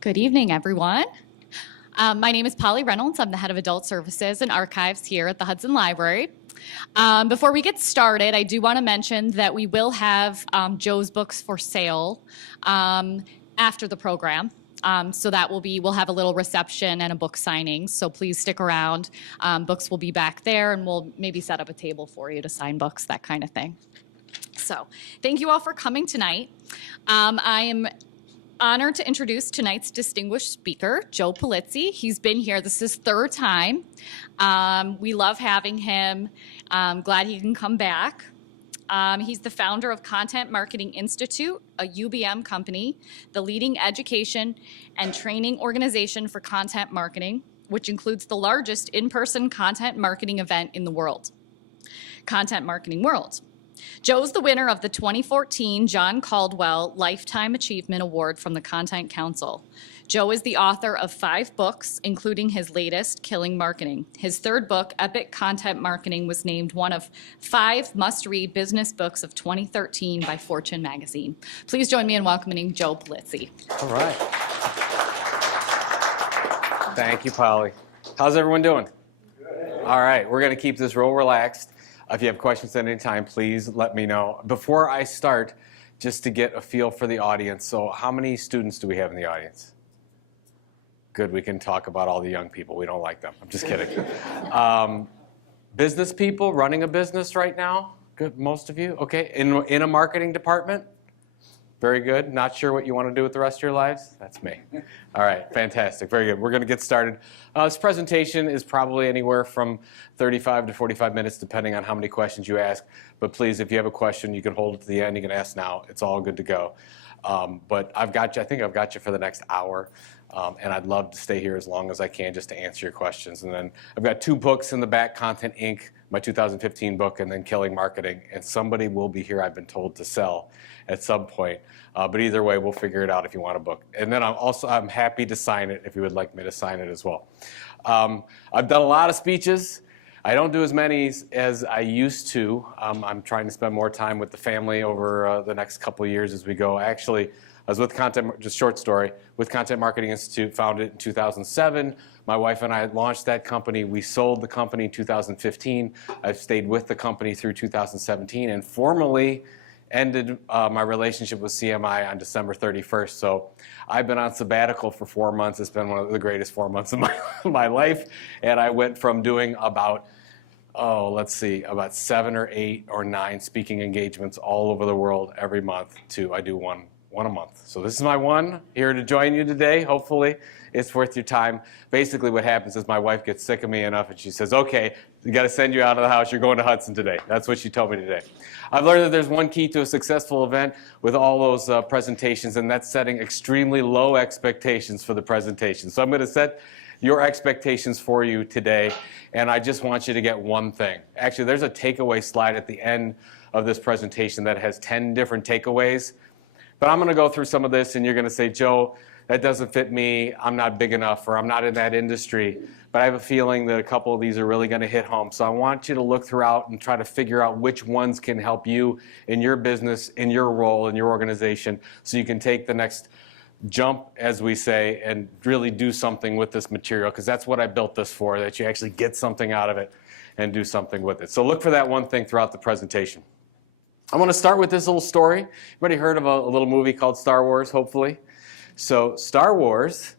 Good evening, everyone. My name is Polly Reynolds. I'm the head of Adult Services and Archives here at the Hudson Library. Before we get started, I do want to mention that we will have Joe's books for sale after the program. So that we'll have a little reception and a book signing. So please stick around. Books will be back there, and we'll maybe set up a table for you to sign books, that kind of thing. So thank you all for coming tonight. I am honored to introduce tonight's distinguished speaker, Joe Pulizzi. He's been here. This is his third time. We love having him. Glad he can come back. He's the founder of Content Marketing Institute, a UBM company, the leading education and training organization for content marketing, which includes the largest in-person content marketing event in the world, Content Marketing World. Joe's the winner of the 2014 John Caldwell Lifetime Achievement Award from the Content Council. Joe is the author of 5 books, including his latest, Killing Marketing. His third book, Epic Content Marketing, was named one of 5 must-read business books of 2013 by Fortune magazine. Please join me in welcoming Joe Pulizzi. All right. Thank you, Polly. How's everyone doing? Good. All right, we're going to keep this real relaxed. If you have questions at any time, please let me know. Before I start, just to get a feel for the audience, so how many students do we have in the audience? Good, we can talk about all the young people. We don't like them. I'm just kidding. Business people running a business right now? Good, most of you? Okay, in a marketing department? Very good. Not sure what you want to do with the rest of your lives? That's me. All right, fantastic. Very good. We're going to get started. This presentation is probably anywhere from 35 to 45 minutes, depending on how many questions you ask. But please, if you have a question, you can hold it to the end. You can ask now. It's all good to go. But I've got you. I think I've got you for the next hour. And I'd love to stay here as long as I can just to answer your questions. And then I've got 2 books in the back, Content Inc., my 2015 book, and then Killing Marketing. And somebody will be here, I've been told, to sell at some point. But either way, we'll figure it out if you want a book. And then I'm happy to sign it if you would like me to sign it as well. I've done a lot of speeches. I don't do as many as I used to. I'm trying to spend more time with the family over the next couple of years as we go. Actually, I was with just short story, with Content Marketing Institute, founded in 2007. My wife and I launched that company. We sold the company in 2015. I've stayed with the company through 2017 and formally ended my relationship with CMI on December 31st. So I've been on sabbatical for 4 months. It's been one of the greatest 4 months of my life. And I went from doing about 7 or 8 or 9 speaking engagements all over the world every month to I do one a month. So this is my one, here to join you today. Hopefully it's worth your time. Basically what happens is my wife gets sick of me enough and she says, okay, we got to send you out of the house. You're going to Hudson today. That's what she told me today. I've learned that there's one key to a successful event with all those presentations, and that's setting extremely low expectations for the presentation. So I'm going to set your expectations for you today, and I just want you to get one thing. Actually, there's a takeaway slide at the end of this presentation that has 10 different takeaways. But I'm going to go through some of this, and you're going to say, Joe, that doesn't fit me. I'm not big enough, or I'm not in that industry. But I have a feeling that a couple of these are really going to hit home. So I want you to look throughout and try to figure out which ones can help you in your business, in your role, in your organization, so you can take the next jump, as we say, and really do something with this material, because that's what I built this for, that you actually get something out of it and do something with it. So look for that one thing throughout the presentation. I want to start with this little story. Everybody heard of a little movie called Star Wars, hopefully? So Star Wars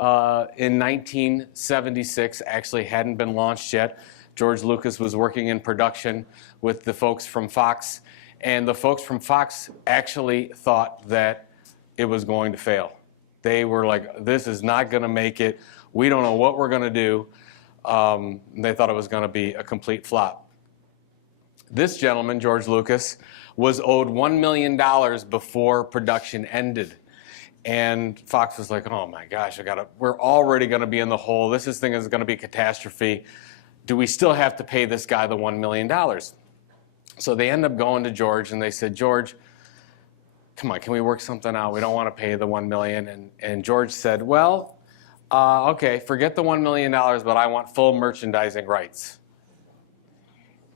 in 1976 actually hadn't been launched yet. George Lucas was working in production with the folks from Fox, and the folks from Fox actually thought that it was going to fail. They were like, this is not going to make it. We don't know what we're going to do. They thought it was going to be a complete flop. This gentleman, George Lucas, was owed $1 million before production ended. And Fox was like, oh my gosh, we're already going to be in the hole. This thing is going to be a catastrophe. Do we still have to pay this guy the $1 million? So they end up going to George and they said, George, come on, can we work something out? We don't want to pay the $1 million. And George said, well, okay, forget the $1 million, but I want full merchandising rights.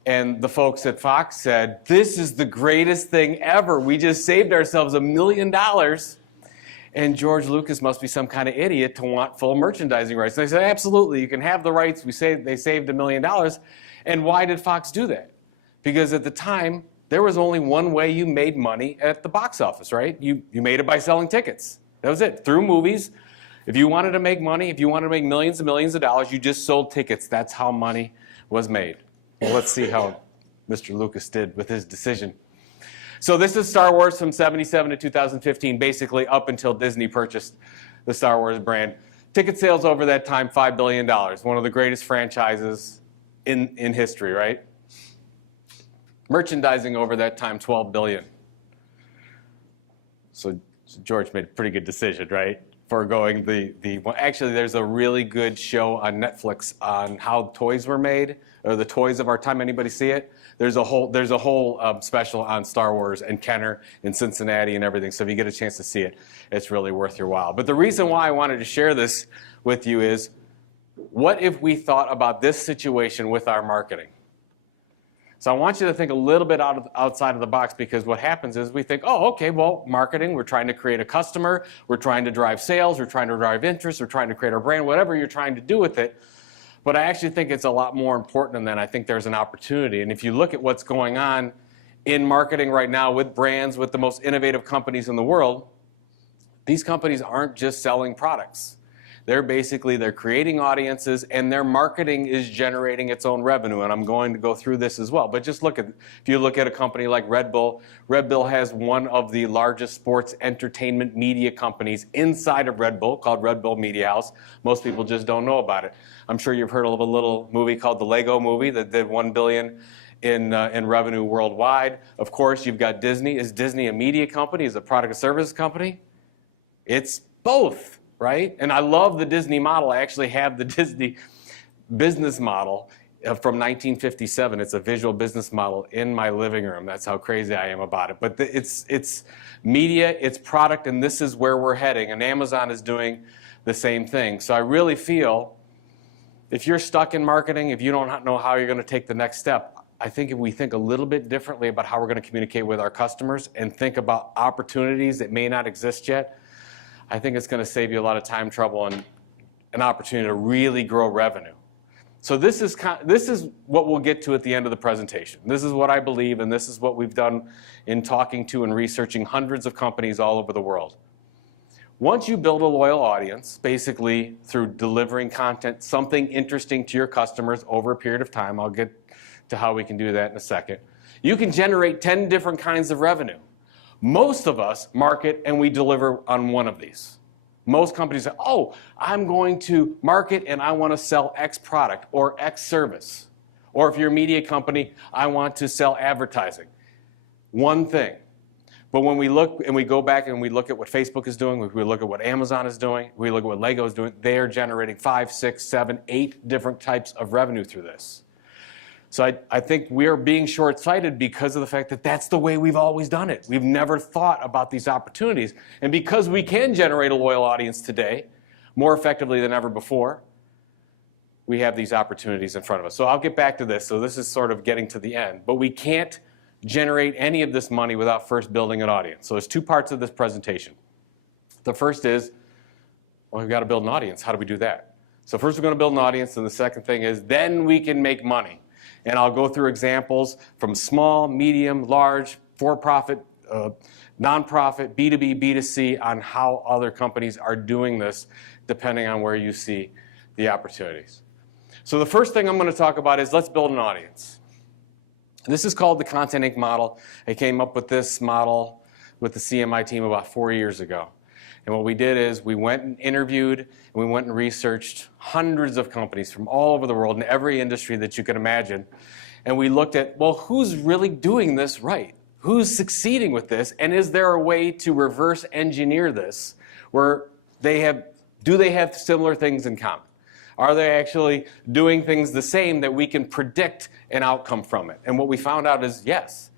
And the folks at Fox said, this is the greatest thing ever. We just saved ourselves $1 million. and George Lucas must be some kind of idiot to want full merchandising rights. And they said, absolutely, you can have the rights. They saved $1 million. And why did Fox do that? Because at the time, there was only one way you made money at the box office, right? You made it by selling tickets. That was it, through movies. If you wanted to make money, if you wanted to make millions and millions of dollars, you just sold tickets. That's how money was made. Well, let's see how Mr. Lucas did with his decision. So this is Star Wars from 77 to 2015, basically up until Disney purchased the Star Wars brand. Ticket sales over that time, $5 billion, one of the greatest franchises in history, right? Merchandising over that time, $12 billion. So George made a pretty good decision, right? Foregoing well, actually, there's a really good show on Netflix on how toys were made, or the toys of our time. Anybody see it? There's a whole special on Star Wars and Kenner in Cincinnati and everything. So if you get a chance to see it, it's really worth your while. But the reason why I wanted to share this with you is, what if we thought about this situation with our marketing? So I want you to think a little bit outside of the box, because what happens is we think, oh, okay, well, marketing, we're trying to create a customer, we're trying to drive sales, we're trying to drive interest, we're trying to create our brand, whatever you're trying to do with it. But I actually think it's a lot more important than that. I think there's an opportunity. And if you look at what's going on in marketing right now with brands, with the most innovative companies in the world, these companies aren't just selling products. They're creating audiences, and their marketing is generating its own revenue. And I'm going to go through this as well. But just if you look at a company like Red Bull has one of the largest sports entertainment media companies inside of Red Bull, called Red Bull Media House. Most people just don't know about it. I'm sure you've heard of a little movie called the Lego Movie that did $1 billion in revenue worldwide. Of course, you've got Disney. Is Disney a media company? Is it a product or service company? It's both. Right? And I love the Disney model. I actually have the Disney business model from 1957. It's a visual business model in my living room. That's how crazy I am about it. But it's media, it's product, and this is where we're heading. And Amazon is doing the same thing. So I really feel if you're stuck in marketing, if you don't know how you're going to take the next step, I think if we think a little bit differently about how we're going to communicate with our customers and think about opportunities that may not exist yet, I think it's going to save you a lot of time, trouble, and an opportunity to really grow revenue. So this is what we'll get to at the end of the presentation. This is what I believe, and this is what we've done in talking to and researching hundreds of companies all over the world. Once you build a loyal audience, basically through delivering content, something interesting to your customers over a period of time, I'll get to how we can do that in a second, you can generate 10 different kinds of revenue. Most of us market and we deliver on one of these. Most companies say, oh, I'm going to market and I want to sell X product or X service. Or if you're a media company, I want to sell advertising. One thing. But when we look and we go back and we look at what Facebook is doing, we look at what Amazon is doing, we look at what Lego is doing, they are generating 5, 6, 7, 8 different types of revenue through this. So I think we're being short-sighted because of the fact that that's the way we've always done it. We've never thought about these opportunities. And because we can generate a loyal audience today, more effectively than ever before, we have these opportunities in front of us. So I'll get back to this. So this is sort of getting to the end. But we can't generate any of this money without first building an audience. So there's 2 parts of this presentation. The first is, well, we've got to build an audience. How do we do that? So first we're going to build an audience, and the second thing is then we can make money. And I'll go through examples from small, medium, large, for-profit, nonprofit, B2B, B2C on how other companies are doing this depending on where you see the opportunities. So the first thing I'm going to talk about is let's build an audience. This is called the Content Inc. model. I came up with this model with the CMI team about 4 years ago. And what we did is we went and interviewed and we went and researched hundreds of companies from all over the world in every industry that you can imagine. And we looked at, well, who's really doing this right? Who's succeeding with this? And is there a way to reverse engineer this where do they have similar things in common? Are they actually doing things the same that we can predict an outcome from it? And what we found out is yes.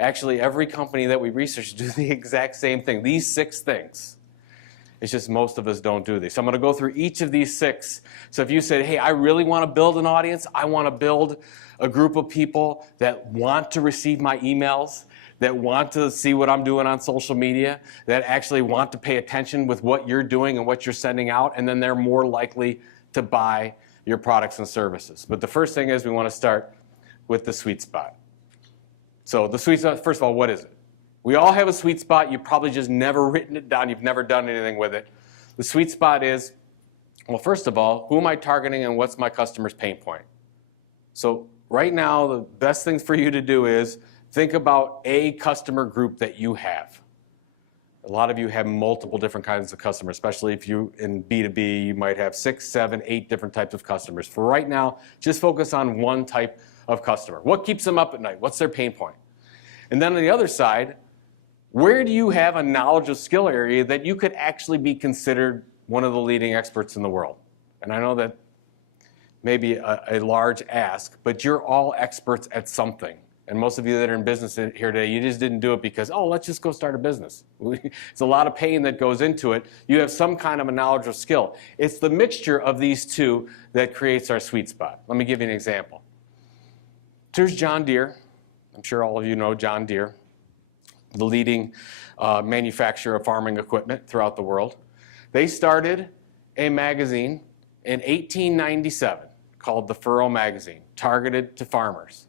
Actually, every company that we researched do the exact same thing, these 6 things. It's just most of us don't do these. So I'm going to go through each of these 6. So if you said, hey, I really want to build an audience, I want to build a group of people that want to receive my emails, that want to see what I'm doing on social media, that actually want to pay attention with what you're doing and what you're sending out, and then they're more likely to buy your products and services. But the first thing is we want to start with the sweet spot. So the sweet spot, first of all, what is it? We all have a sweet spot. You've probably just never written it down. You've never done anything with it. The sweet spot is, well, first of all, who am I targeting and what's my customer's pain point? So right now, the best thing for you to do is think about a customer group that you have. A lot of you have multiple different kinds of customers, especially if you in B2B, you might have 6, 7, 8 different types of customers. For right now, just focus on one type of customer. What keeps them up at night? What's their pain point? And then on the other side, where do you have a knowledge or skill area that you could actually be considered one of the leading experts in the world? And I know that may be a large ask, but you're all experts at something. And most of you that are in business here today, you just didn't do it because, oh, let's just go start a business. It's a lot of pain that goes into it. You have some kind of a knowledge or skill. It's the mixture of these two that creates our sweet spot. Let me give you an example. Here's John Deere. I'm sure all of you know John Deere, the leading manufacturer of farming equipment throughout the world. They started a magazine in 1897 called the Furrow Magazine, targeted to farmers.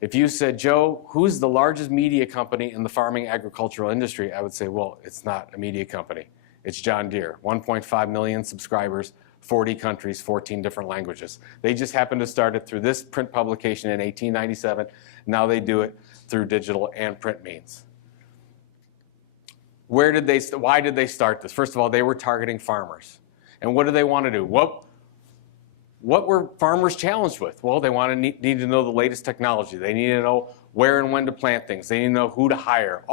If you said, Joe, who's the largest media company in the farming agricultural industry? I would say, well, it's not a media company. It's John Deere, 1.5 million subscribers, 40 countries, 14 different languages. They just happened to start it through this print publication in 1897. Now they do it through digital and print means. Why did they start this? First of all, they were targeting farmers. And what do they want to do? What were farmers challenged with? Well, they need to know the latest technology. They need to know where and when to plant things. They need to know who to hire.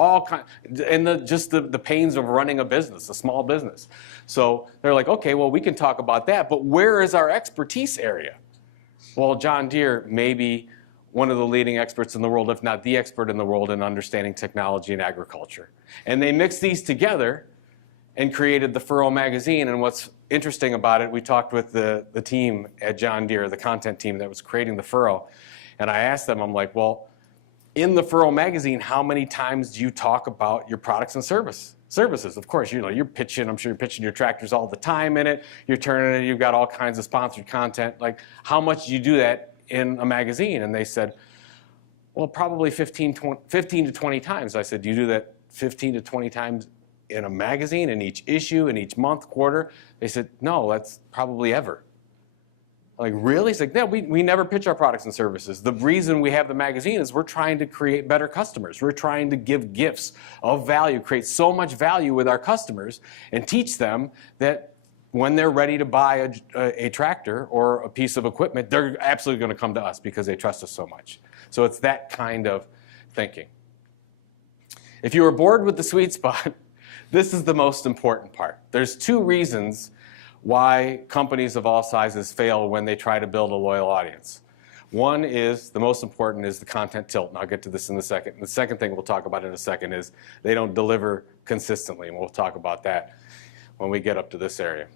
Just the pains of running a business, a small business. So they're like, okay, well, we can talk about that, but where is our expertise area? Well, John Deere may be one of the leading experts in the world, if not the expert in the world in understanding technology and agriculture. And they mixed these together and created the Furrow Magazine. And what's interesting about it, we talked with the team at John Deere, the content team that was creating the Furrow, and I asked them, I'm like, well, in the Furrow Magazine, how many times do you talk about your products and services? Of course, you're pitching, I'm sure you're pitching your tractors all the time in it, you're turning it, you've got all kinds of sponsored content. Like, how much do you do that in a magazine? And they said, well, probably 15 to 20 times. I said, do you do that 15 to 20 times in a magazine, in each issue, in each month, quarter? They said, no, that's probably ever. Like, really? It's like, no, we never pitch our products and services. The reason we have the magazine is we're trying to create better customers. We're trying to give gifts of value, create so much value with our customers, and teach them that when they're ready to buy a tractor or a piece of equipment, they're absolutely going to come to us because they trust us so much. So it's that kind of thinking. If you were bored with the sweet spot, this is the most important part. There's 2 reasons why companies of all sizes fail when they try to build a loyal audience. One is, the most important, is the content tilt, and I'll get to this in a second. And the second thing we'll talk about in a second is they don't deliver consistently, and we'll talk about that when we get up to this area.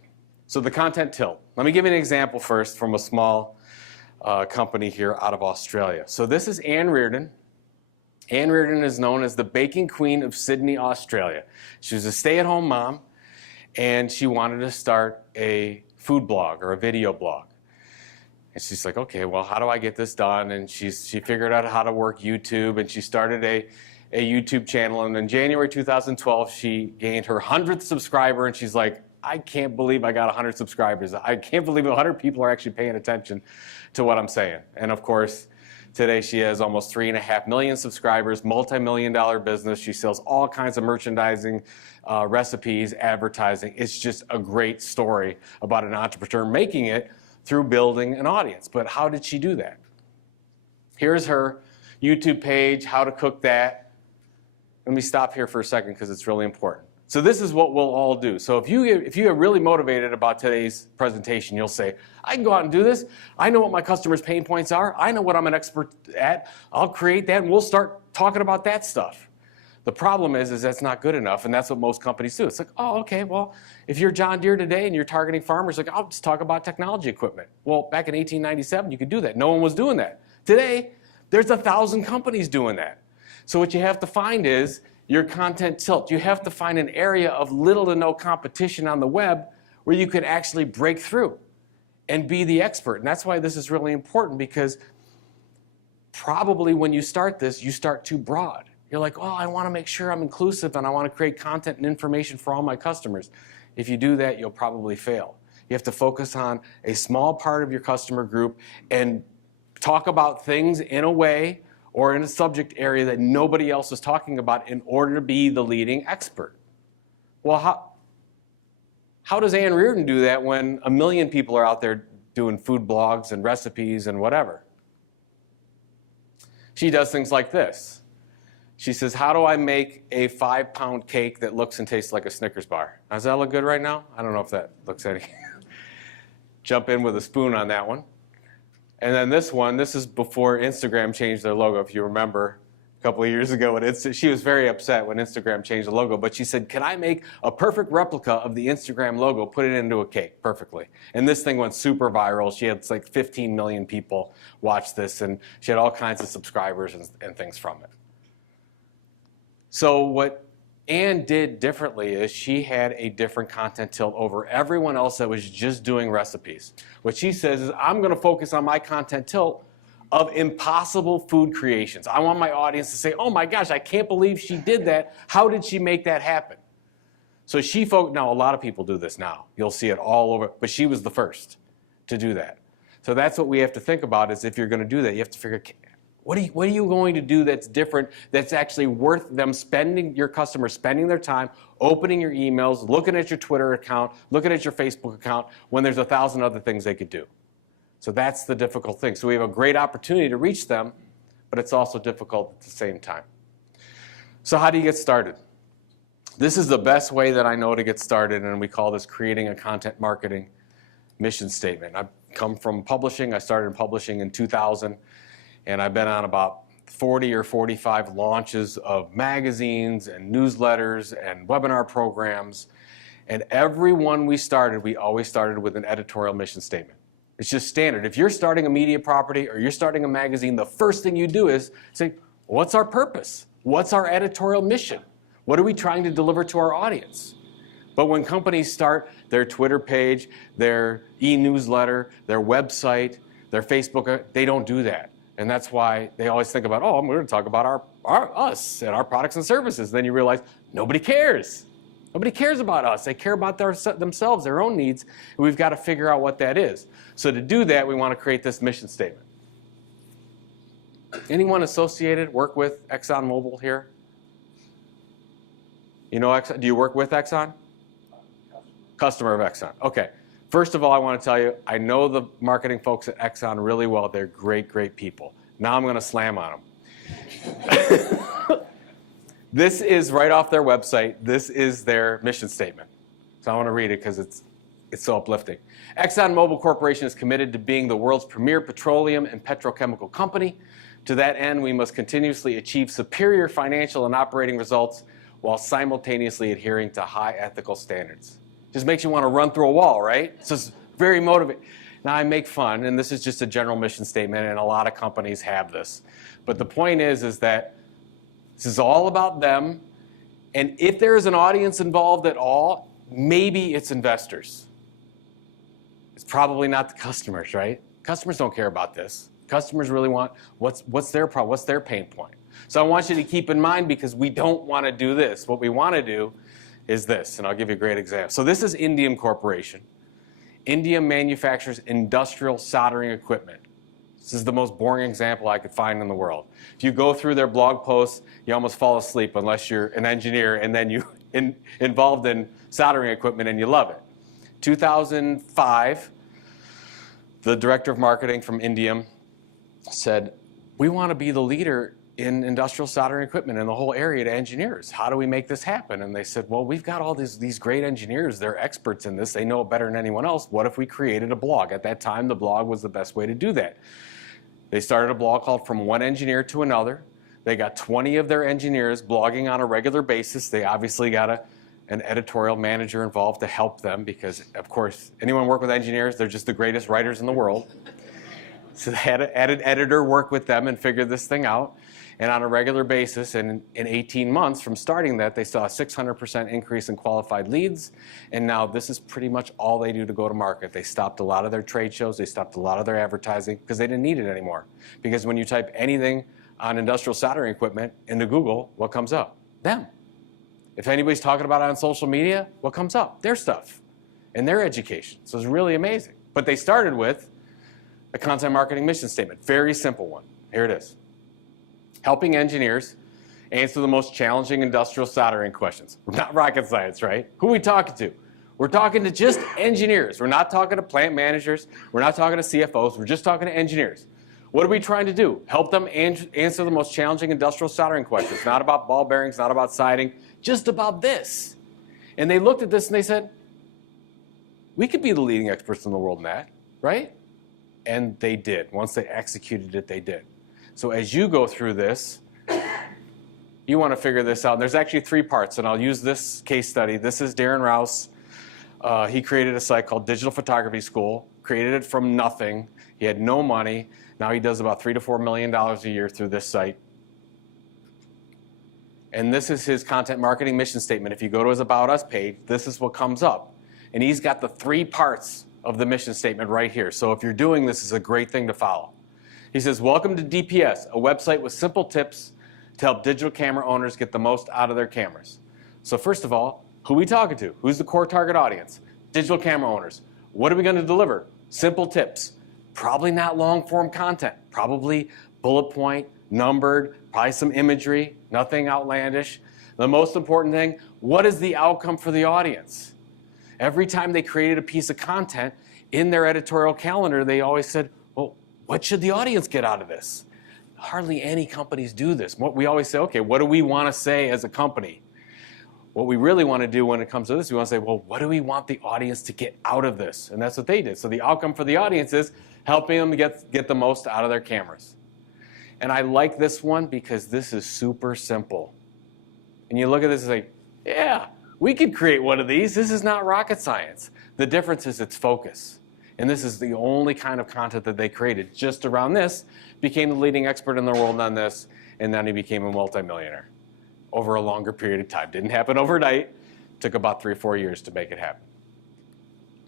So the content tilt. Let me give you an example first from a small company here out of Australia. So this is Anne Reardon. Anne Reardon is known as the baking queen of Sydney, Australia. She was a stay-at-home mom, and she wanted to start a food blog or a video blog. And she's like, okay, well, how do I get this done? And she figured out how to work YouTube, and she started a YouTube channel. And in January 2012, she gained her 100th subscriber, and she's like, I can't believe I got 100 subscribers. I can't believe 100 people are actually paying attention to what I'm saying. And of course, today she has almost 3.5 million subscribers, multi-million-dollar business. She sells all kinds of merchandising, recipes, advertising. It's just a great story about an entrepreneur making it through building an audience. But how did she do that? Here's her YouTube page, how to cook that. Let me stop here for a second because it's really important. So this is what we'll all do. So if you are really motivated about today's presentation, you'll say, I can go out and do this. I know what my customers' pain points are. I know what I'm an expert at. I'll create that and we'll start talking about that stuff. The problem is that's not good enough, and that's what most companies do. It's like, oh, okay, well, if you're John Deere today and you're targeting farmers, like, I'll just talk about technology equipment. Well, back in 1897, you could do that. No one was doing that. Today, there's 1,000 companies doing that. So what you have to find is your content tilt. You have to find an area of little to no competition on the web where you can actually break through and be the expert. And that's why this is really important, because probably when you start this, you start too broad. You're like, oh, I want to make sure I'm inclusive and I want to create content and information for all my customers. If you do that, you'll probably fail. You have to focus on a small part of your customer group and talk about things in a way or in a subject area that nobody else is talking about in order to be the leading expert. Well, how does Ann Reardon do that when 1 million people are out there doing food blogs and recipes and whatever? She does things like this. She says, how do I make a 5-pound cake that looks and tastes like a Snickers bar? Does that look good right now? I don't know if that looks any. Jump in with a spoon on that one. And then this one, this is before Instagram changed their logo, if you remember a couple of years ago. She was very upset when Instagram changed the logo, but she said, can I make a perfect replica of the Instagram logo, put it into a cake perfectly? And this thing went super viral. She had like 15 million people watch this, and she had all kinds of subscribers and things from it. So what Ann did differently is she had a different content tilt over everyone else that was just doing recipes. What she says is, I'm going to focus on my content tilt of impossible food creations. I want my audience to say, oh my gosh, I can't believe she did that. How did she make that happen? So now a lot of people do this now. You'll see it all over, but she was the first to do that. So that's what we have to think about, is if you're going to do that, you have to figure, what are you going to do that's different, that's actually worth them your customers spending their time, opening your emails, looking at your Twitter account, looking at your Facebook account, when there's 1,000 other things they could do. So that's the difficult thing. So we have a great opportunity to reach them, but it's also difficult at the same time. So how do you get started? This is the best way that I know to get started, and we call this creating a content marketing mission statement. I've come from publishing. I started in publishing in 2000. And I've been on about 40 or 45 launches of magazines and newsletters and webinar programs. And every one we always started with an editorial mission statement. It's just standard. If you're starting a media property or you're starting a magazine, the first thing you do is say, what's our purpose? What's our editorial mission? What are we trying to deliver to our audience? But when companies start their Twitter page, their e-newsletter, their website, their Facebook, they don't do that. And that's why they always think about, oh, I'm going to talk about us and our products and services. Then you realize nobody cares. Nobody cares about us. They care about themselves, their own needs, and we've got to figure out what that is. So to do that, we want to create this mission statement. Anyone associated, work with ExxonMobil here? You know Exxon? Do you work with Exxon? Customer of Exxon. Okay. First of all, I want to tell you, I know the marketing folks at Exxon really well. They're great, great people. Now I'm going to slam on them. This is right off their website. This is their mission statement. So I want to read it because it's so uplifting. ExxonMobil Corporation is committed to being the world's premier petroleum and petrochemical company. To that end, we must continuously achieve superior financial and operating results while simultaneously adhering to high ethical standards. Just makes you want to run through a wall, right? It's just very motivating. Now, I make fun, and this is just a general mission statement, and a lot of companies have this. But the point is that this is all about them, and if there is an audience involved at all, maybe it's investors. It's probably not the customers, right? Customers don't care about this. Customers really want what's their problem, what's their pain point. So I want you to keep in mind, because we don't want to do this. What we want to do is this, and I'll give you a great example. So this is Indium Corporation. Indium manufactures industrial soldering equipment. This is the most boring example I could find in the world. If you go through their blog posts, you almost fall asleep unless you're an engineer and then you're involved in soldering equipment and you love it. 2005, the director of marketing from Indium said, we want to be the leader in industrial soldering equipment in the whole area to engineers. How do we make this happen? And they said, well, we've got all these great engineers. They're experts in this. They know it better than anyone else. What if we created a blog? At that time, the blog was the best way to do that. They started a blog called From One Engineer to Another. They got 20 of their engineers blogging on a regular basis. They obviously got an editorial manager involved to help them because, of course, anyone work with engineers, they're just the greatest writers in the world. So they had an editor work with them and figure this thing out. And on a regular basis, and in 18 months from starting that, they saw a 600% increase in qualified leads. And now this is pretty much all they do to go to market. They stopped a lot of their trade shows. They stopped a lot of their advertising because they didn't need it anymore. Because when you type anything on industrial soldering equipment into Google, what comes up? Them. If anybody's talking about it on social media, what comes up? Their stuff and their education. So it's really amazing. But they started with a content marketing mission statement. Very simple one. Here it is. Helping engineers answer the most challenging industrial soldering questions. We're not rocket science, right? Who are we talking to? We're talking to just engineers. We're not talking to plant managers. We're not talking to CFOs. We're just talking to engineers. What are we trying to do? Help them answer the most challenging industrial soldering questions. Not about ball bearings, not about siding, just about this. And they looked at this and they said, we could be the leading experts in the world in that, right? And they did. Once they executed it, they did. So as you go through this, you want to figure this out. There's actually 3 parts, and I'll use this case study. This is Darren Rouse. He created a site called Digital Photography School, created it from nothing. He had no money. Now he does about $3 to $4 million a year through this site. And this is his content marketing mission statement. If you go to his About Us page, this is what comes up. And he's got the 3 parts of the mission statement right here. So if you're doing this, it's a great thing to follow. He says, welcome to DPS, a website with simple tips to help digital camera owners get the most out of their cameras. So first of all, who are we talking to? Who's the core target audience? Digital camera owners. What are we going to deliver? Simple tips. Probably not long form content. Probably bullet point, numbered, probably some imagery, nothing outlandish. The most important thing, what is the outcome for the audience? Every time they created a piece of content in their editorial calendar, they always said, well, what should the audience get out of this? Hardly any companies do this. We always say, okay, what do we want to say as a company? What we really want to do when it comes to this, we want to say, well, what do we want the audience to get out of this? And that's what they did. So the outcome for the audience is helping them get the most out of their cameras. And I like this one because this is super simple. And you look at this and say, yeah, we could create one of these. This is not rocket science. The difference is its focus. And this is the only kind of content that they created just around this, became the leading expert in the world on this, and then he became a multimillionaire over a longer period of time. Didn't happen overnight. Took about 3 or 4 years to make it happen.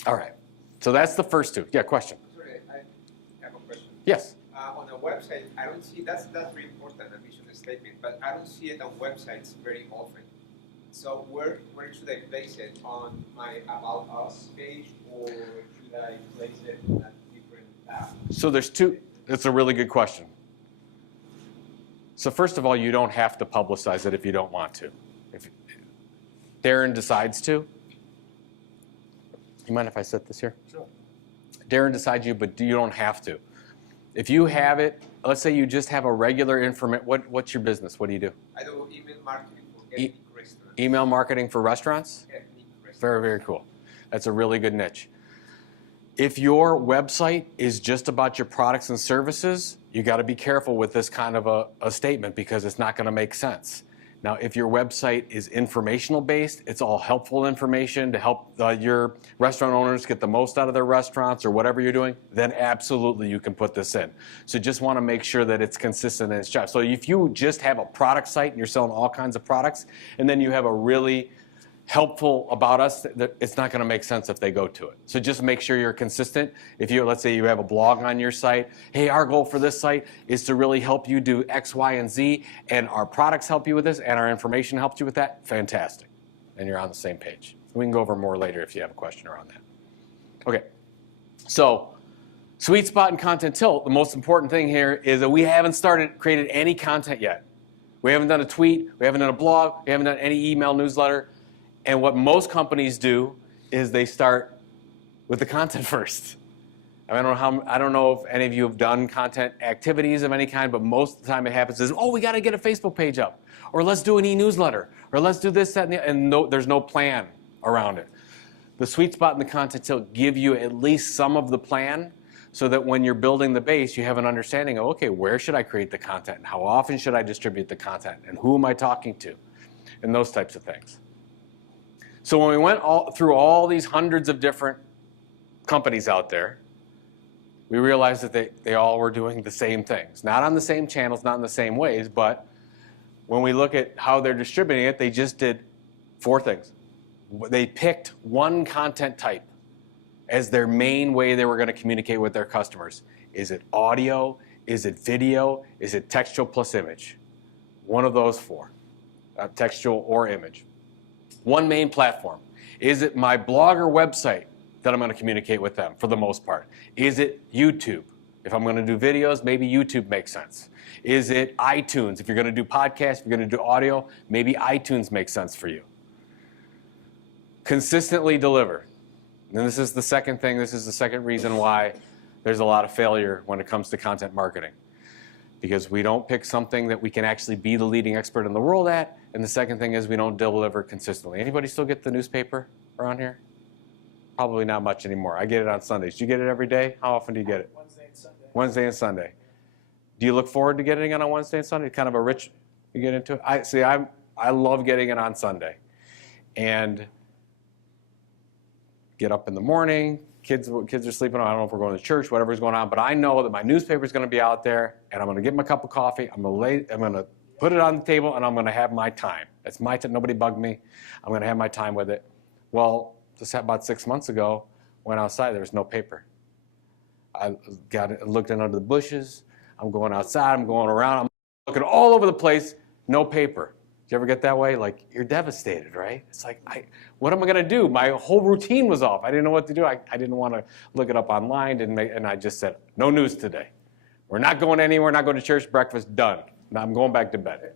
All right. So that's the first 2. Yeah, question. Sorry, I have a question. Yes. On a website, I don't see, that's very important, a mission statement, but I don't see it on websites very often. So where should I place it? On my About Us page, or should I place it in a different tab? So there's 2. That's a really good question. So first of all, you don't have to publicize it if you don't want to. If Darren decides to. You mind if I set this here? Sure. Darren decides but you don't have to. If you have it, let's say you just have a regular what's your business? What do you do? I do email marketing for ethnic restaurants. Email marketing for restaurants? Ethnic restaurants. Very, very cool. That's a really good niche. If your website is just about your products and services, you got to be careful with this kind of a statement because it's not going to make sense. Now, if your website is informational based, it's all helpful information to help your restaurant owners get the most out of their restaurants or whatever you're doing, then absolutely you can put this in. So just want to make sure that it's consistent in its job. So if you just have a product site and you're selling all kinds of products, and then you have a really helpful About Us, it's not going to make sense if they go to it. So just make sure you're consistent. If you, let's say you have a blog on your site, hey, our goal for this site is to really help you do X, Y, and Z, and our products help you with this, and our information helps you with that, fantastic. And you're on the same page. We can go over more later if you have a question around that. Okay, so sweet spot and content tilt, the most important thing here is that we haven't created any content yet. We haven't done a tweet, we haven't done a blog, we haven't done any email newsletter. And what most companies do is they start with the content first. I don't know if any of you have done content activities of any kind, but most of the time it happens is, oh, we got to get a Facebook page up, or let's do an e-newsletter, or let's do this, that, and there's no plan around it. The sweet spot and the content tilt give you at least some of the plan so that when you're building the base, you have an understanding of, okay, where should I create the content, and how often should I distribute the content, and who am I talking to, and those types of things. So when we went through all these hundreds of different companies out there, we realized that they all were doing the same things. Not on the same channels, not in the same ways, but when we look at how they're distributing it, they just did 4 things. They picked one content type as their main way they were going to communicate with their customers. Is it audio? Is it video? Is it textual plus image? One of those 4, textual or image. One main platform. Is it my blog or website that I'm going to communicate with them for the most part? Is it YouTube? If I'm going to do videos, maybe YouTube makes sense. Is it iTunes? If you're going to do podcasts, if you're going to do audio, maybe iTunes makes sense for you. Consistently deliver. And this is the second thing, this is the second reason why there's a lot of failure when it comes to content marketing. Because we don't pick something that we can actually be the leading expert in the world at, and the second thing is we don't deliver consistently. Anybody still get the newspaper around here? Probably not much anymore. I get it on Sundays. Do you get it every day? How often do you get it? Wednesday and Sunday. Wednesday and Sunday. Do you look forward to getting it on Wednesday and Sunday? Kind of a rich, you get into it? I love getting it on Sunday. And get up in the morning, kids are sleeping, I don't know if we're going to church, whatever's going on, but I know that my newspaper is going to be out there, and I'm going to get my cup of coffee, I'm going to put it on the table, and I'm going to have my time. It's my time, nobody bugged me. I'm going to have my time with it. Well, just about 6 months ago, went outside, there was no paper. I looked in under the bushes, I'm going outside, I'm going around, I'm looking all over the place, no paper. Do you ever get that way? Like, you're devastated, right? It's like, what am I going to do? My whole routine was off. I didn't know what to do. I didn't want to look it up online, and I just said, no news today. We're not going anywhere, not going to church, breakfast, done. Now I'm going back to bed.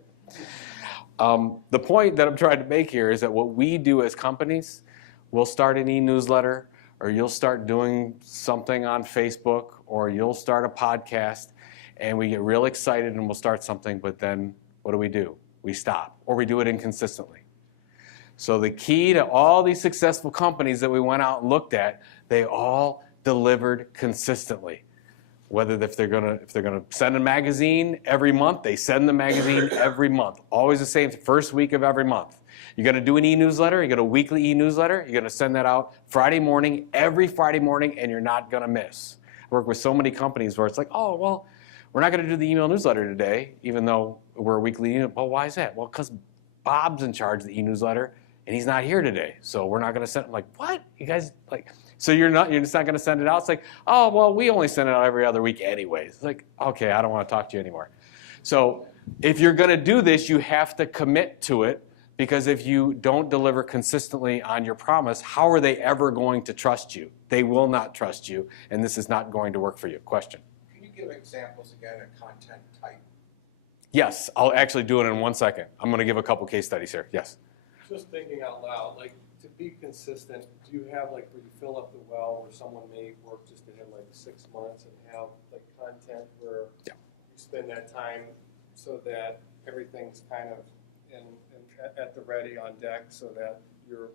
The point that I'm trying to make here is that what we do as companies, we'll start an e-newsletter, or you'll start doing something on Facebook, or you'll start a podcast, and we get real excited and we'll start something, but then what do? We stop, or we do it inconsistently. So the key to all these successful companies that we went out and looked at, they all delivered consistently. Whether if they're gonna send a magazine every month, they send the magazine every month. Always the same, first week of every month. You're gonna do an e-newsletter, you got a weekly e-newsletter, you're gonna send that out Friday morning, every Friday morning, and you're not gonna miss. I work with so many companies where it's like, oh, well, we're not going to do the email newsletter today, even though we're a weekly email. Well, why is that? Well, because Bob's in charge of the e-newsletter, and he's not here today. So we're not going to send it. Like, what? You guys, like, so you're just not going to send it out? It's like, oh, well, we only send it out every other week anyways. It's like, okay, I don't want to talk to you anymore. So if you're going to do this, you have to commit to it, because if you don't deliver consistently on your promise, how are they ever going to trust you? They will not trust you, and this is not going to work for you. Question? Give examples again of content type. Yes, I'll actually do it in 1 second. I'm going to give a couple case studies here. Yes. Just thinking out loud, like, to be consistent, do you have like where you fill up the well, where someone may work just ahead like 6 months and have like content where you spend that time so that everything's kind of at the ready on deck, so that you're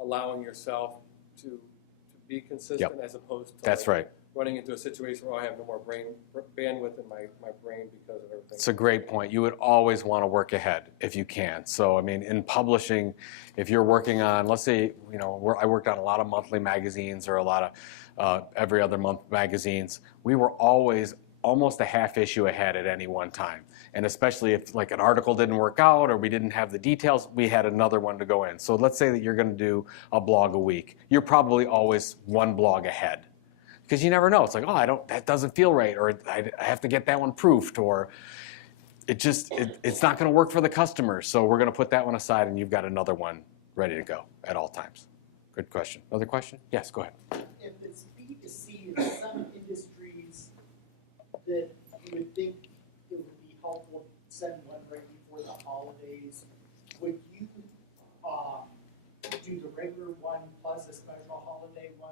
allowing yourself to be consistent as opposed to That's right. running into a situation where I have no more bandwidth in my brain because of everything. It's a great point. You would always want to work ahead if you can. So, I mean, in publishing, if you're working on, let's say, I worked on a lot of monthly magazines or a lot of every other month magazines. We were always almost a half issue ahead at any one time. And especially if like an article didn't work out or we didn't have the details, we had another one to go in. So let's say that you're going to do a blog a week. You're probably always one blog ahead. Because you never know. It's like, oh, that doesn't feel right, or I have to get that one proofed, or it's not going to work for the customer. So we're going to put that one aside, and you've got another one ready to go at all times. Good question. Another question? Yes, go ahead. If it's B2C in some industries that you would think it would be helpful to send one right before the holidays, would you do the regular one plus a special holiday one,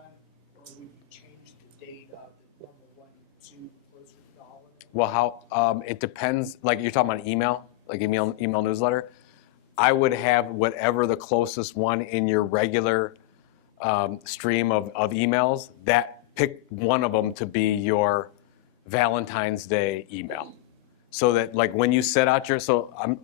or would you change the date of the normal one to closer to the holiday? Well, how it depends. Like you're talking about email, like email newsletter. I would have whatever the closest one in your regular stream of emails. Pick one of them to be your Valentine's Day email. So that like when you set out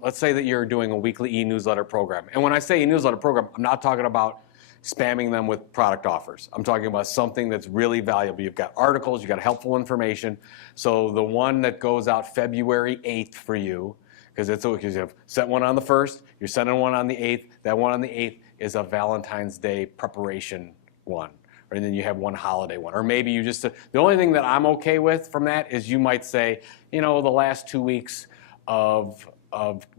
let's say that you're doing a weekly e-newsletter program. And when I say e-newsletter program, I'm not talking about spamming them with product offers. I'm talking about something that's really valuable. You've got articles, you've got helpful information. So the one that goes out February 8th for you, because you have set one on the 1st, you're sending one on the 8th. That one on the 8th is a Valentine's Day preparation one. And then you have one holiday one. Or maybe you just, the only thing that I'm okay with from that is you might say, the last 2 weeks of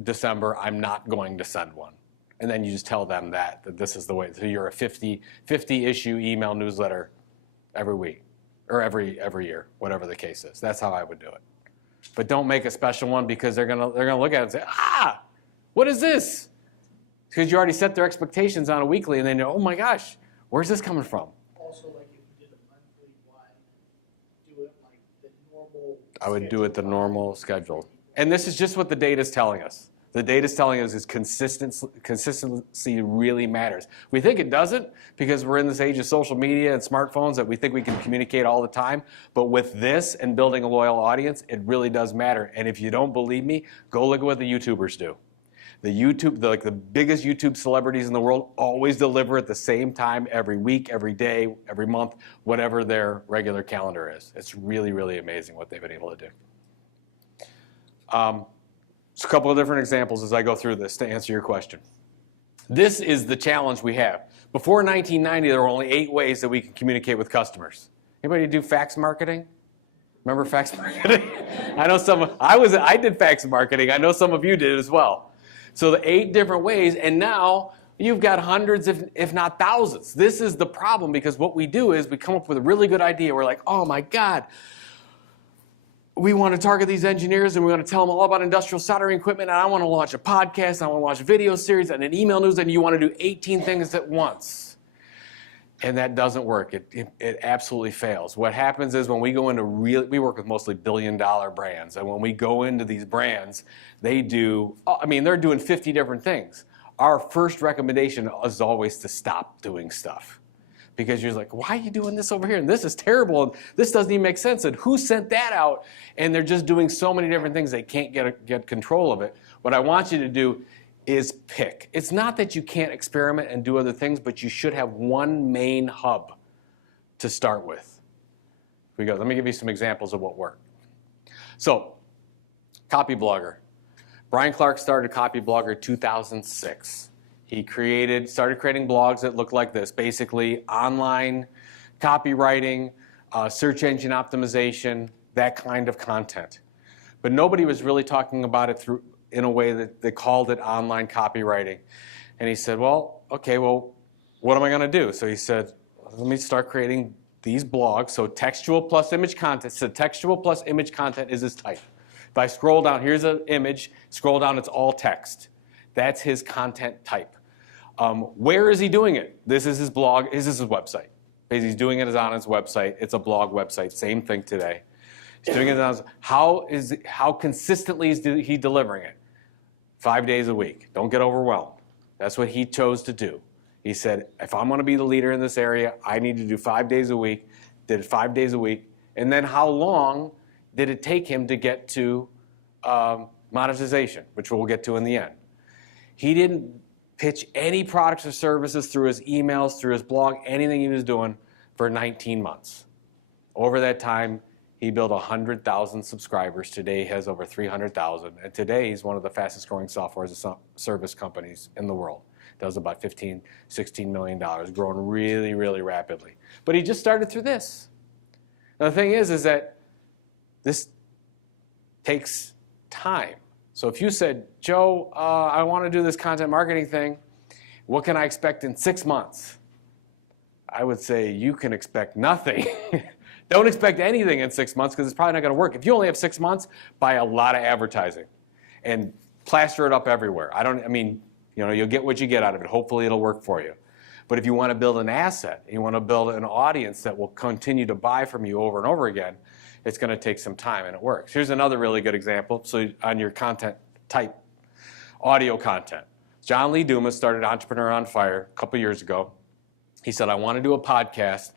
December, I'm not going to send one. And then you just tell them that this is the way. So you're a 50 issue email newsletter every week or every year, whatever the case is. That's how I would do it. But don't make a special one because they're gonna look at it and say, what is this? Because you already set their expectations on a weekly, and then oh my gosh, where's this coming from? Also, like if you did a monthly one, do it like the normal. I would do it the normal schedule. And this is just what the data is telling us. The data is telling us is consistency really matters. We think it doesn't because we're in this age of social media and smartphones that we think we can communicate all the time. But with this and building a loyal audience, it really does matter. And if you don't believe me, go look at what the YouTubers do. The biggest YouTube celebrities in the world always deliver at the same time every week, every day, every month, whatever their regular calendar is. It's really, really amazing what they've been able to do. Just a couple of different examples as I go through this to answer your question. This is the challenge we have. Before 1990, there were only 8 ways that we could communicate with customers. Anybody do fax marketing? Remember fax marketing? I know I did fax marketing. I know some of you did as well. So the 8 different ways, and now you've got hundreds, if not thousands. This is the problem because what we do is we come up with a really good idea. We're like, oh my God, we want to target these engineers and we want to tell them all about industrial soldering equipment, and I want to launch a podcast, I want to launch a video series and an email news, and you want to do 18 things at once. And that doesn't work. It absolutely fails. What happens is when we go into we work with mostly billion-dollar brands, and when we go into these brands, they're doing 50 different things. Our first recommendation is always to stop doing stuff. Because you're like, why are you doing this over here? And this is terrible. And this doesn't even make sense. And who sent that out? And they're just doing so many different things, they can't get control of it. What I want you to do is pick. It's not that you can't experiment and do other things, but you should have one main hub to start with. Here we go. Let me give you some examples of what worked. So, Copyblogger. Brian Clark started Copyblogger in 2006. He started creating blogs that look like this, basically online copywriting, search engine optimization, that kind of content. But nobody was really talking about it in a way that they called it online copywriting. And he said, what am I going to do? So he said, let me start creating these blogs. So textual plus image content. So textual plus image content is his type. If I scroll down, here's an image, scroll down, it's all text. That's his content type. Where is he doing it? This is his blog, this is his website. He's doing it on his website. It's a blog website, same thing today. He's doing it on how consistently is he delivering it? 5 days a week. Don't get overwhelmed. That's what he chose to do. He said, if I'm going to be the leader in this area, I need to do 5 days a week. Did it 5 days a week. And then how long did it take him to get to monetization, which we'll get to in the end. He didn't pitch any products or services through his emails, through his blog, anything he was doing for 19 months. Over that time, he built 100,000 subscribers. Today he has over 300,000. And today he's one of the fastest growing software as a service companies in the world. Does about $15, $16 million, growing really, really rapidly. But he just started through this. Now the thing is that this takes time. So if you said, Joe, I want to do this content marketing thing, what can I expect in 6 months? I would say you can expect nothing. Don't expect anything in 6 months because it's probably not going to work. If you only have 6 months, buy a lot of advertising and plaster it up everywhere. You'll get what you get out of it. Hopefully it'll work for you. But if you want to build an asset, you want to build an audience that will continue to buy from you over and over again, it's going to take some time, and it works. Here's another really good example. So on your content type, audio content. John Lee Dumas started Entrepreneurial on Fire a couple years ago. He said, I want to do a podcast.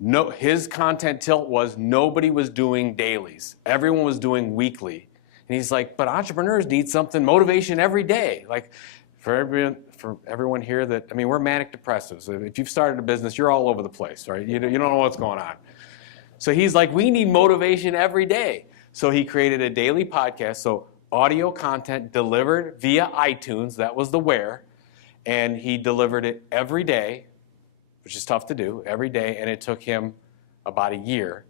No, his content tilt was nobody was doing dailies. Everyone was doing weekly. And he's like, but entrepreneurs need something, motivation every day. Like for everyone here that, I mean, we're manic depressives. If you've started a business, you're all over the place, right? You don't know what's going on. So he's like, we need motivation every day. So he created a daily podcast, so audio content delivered via iTunes, that was the where, and he delivered it every day, which is tough to do, every day, and it took him about a year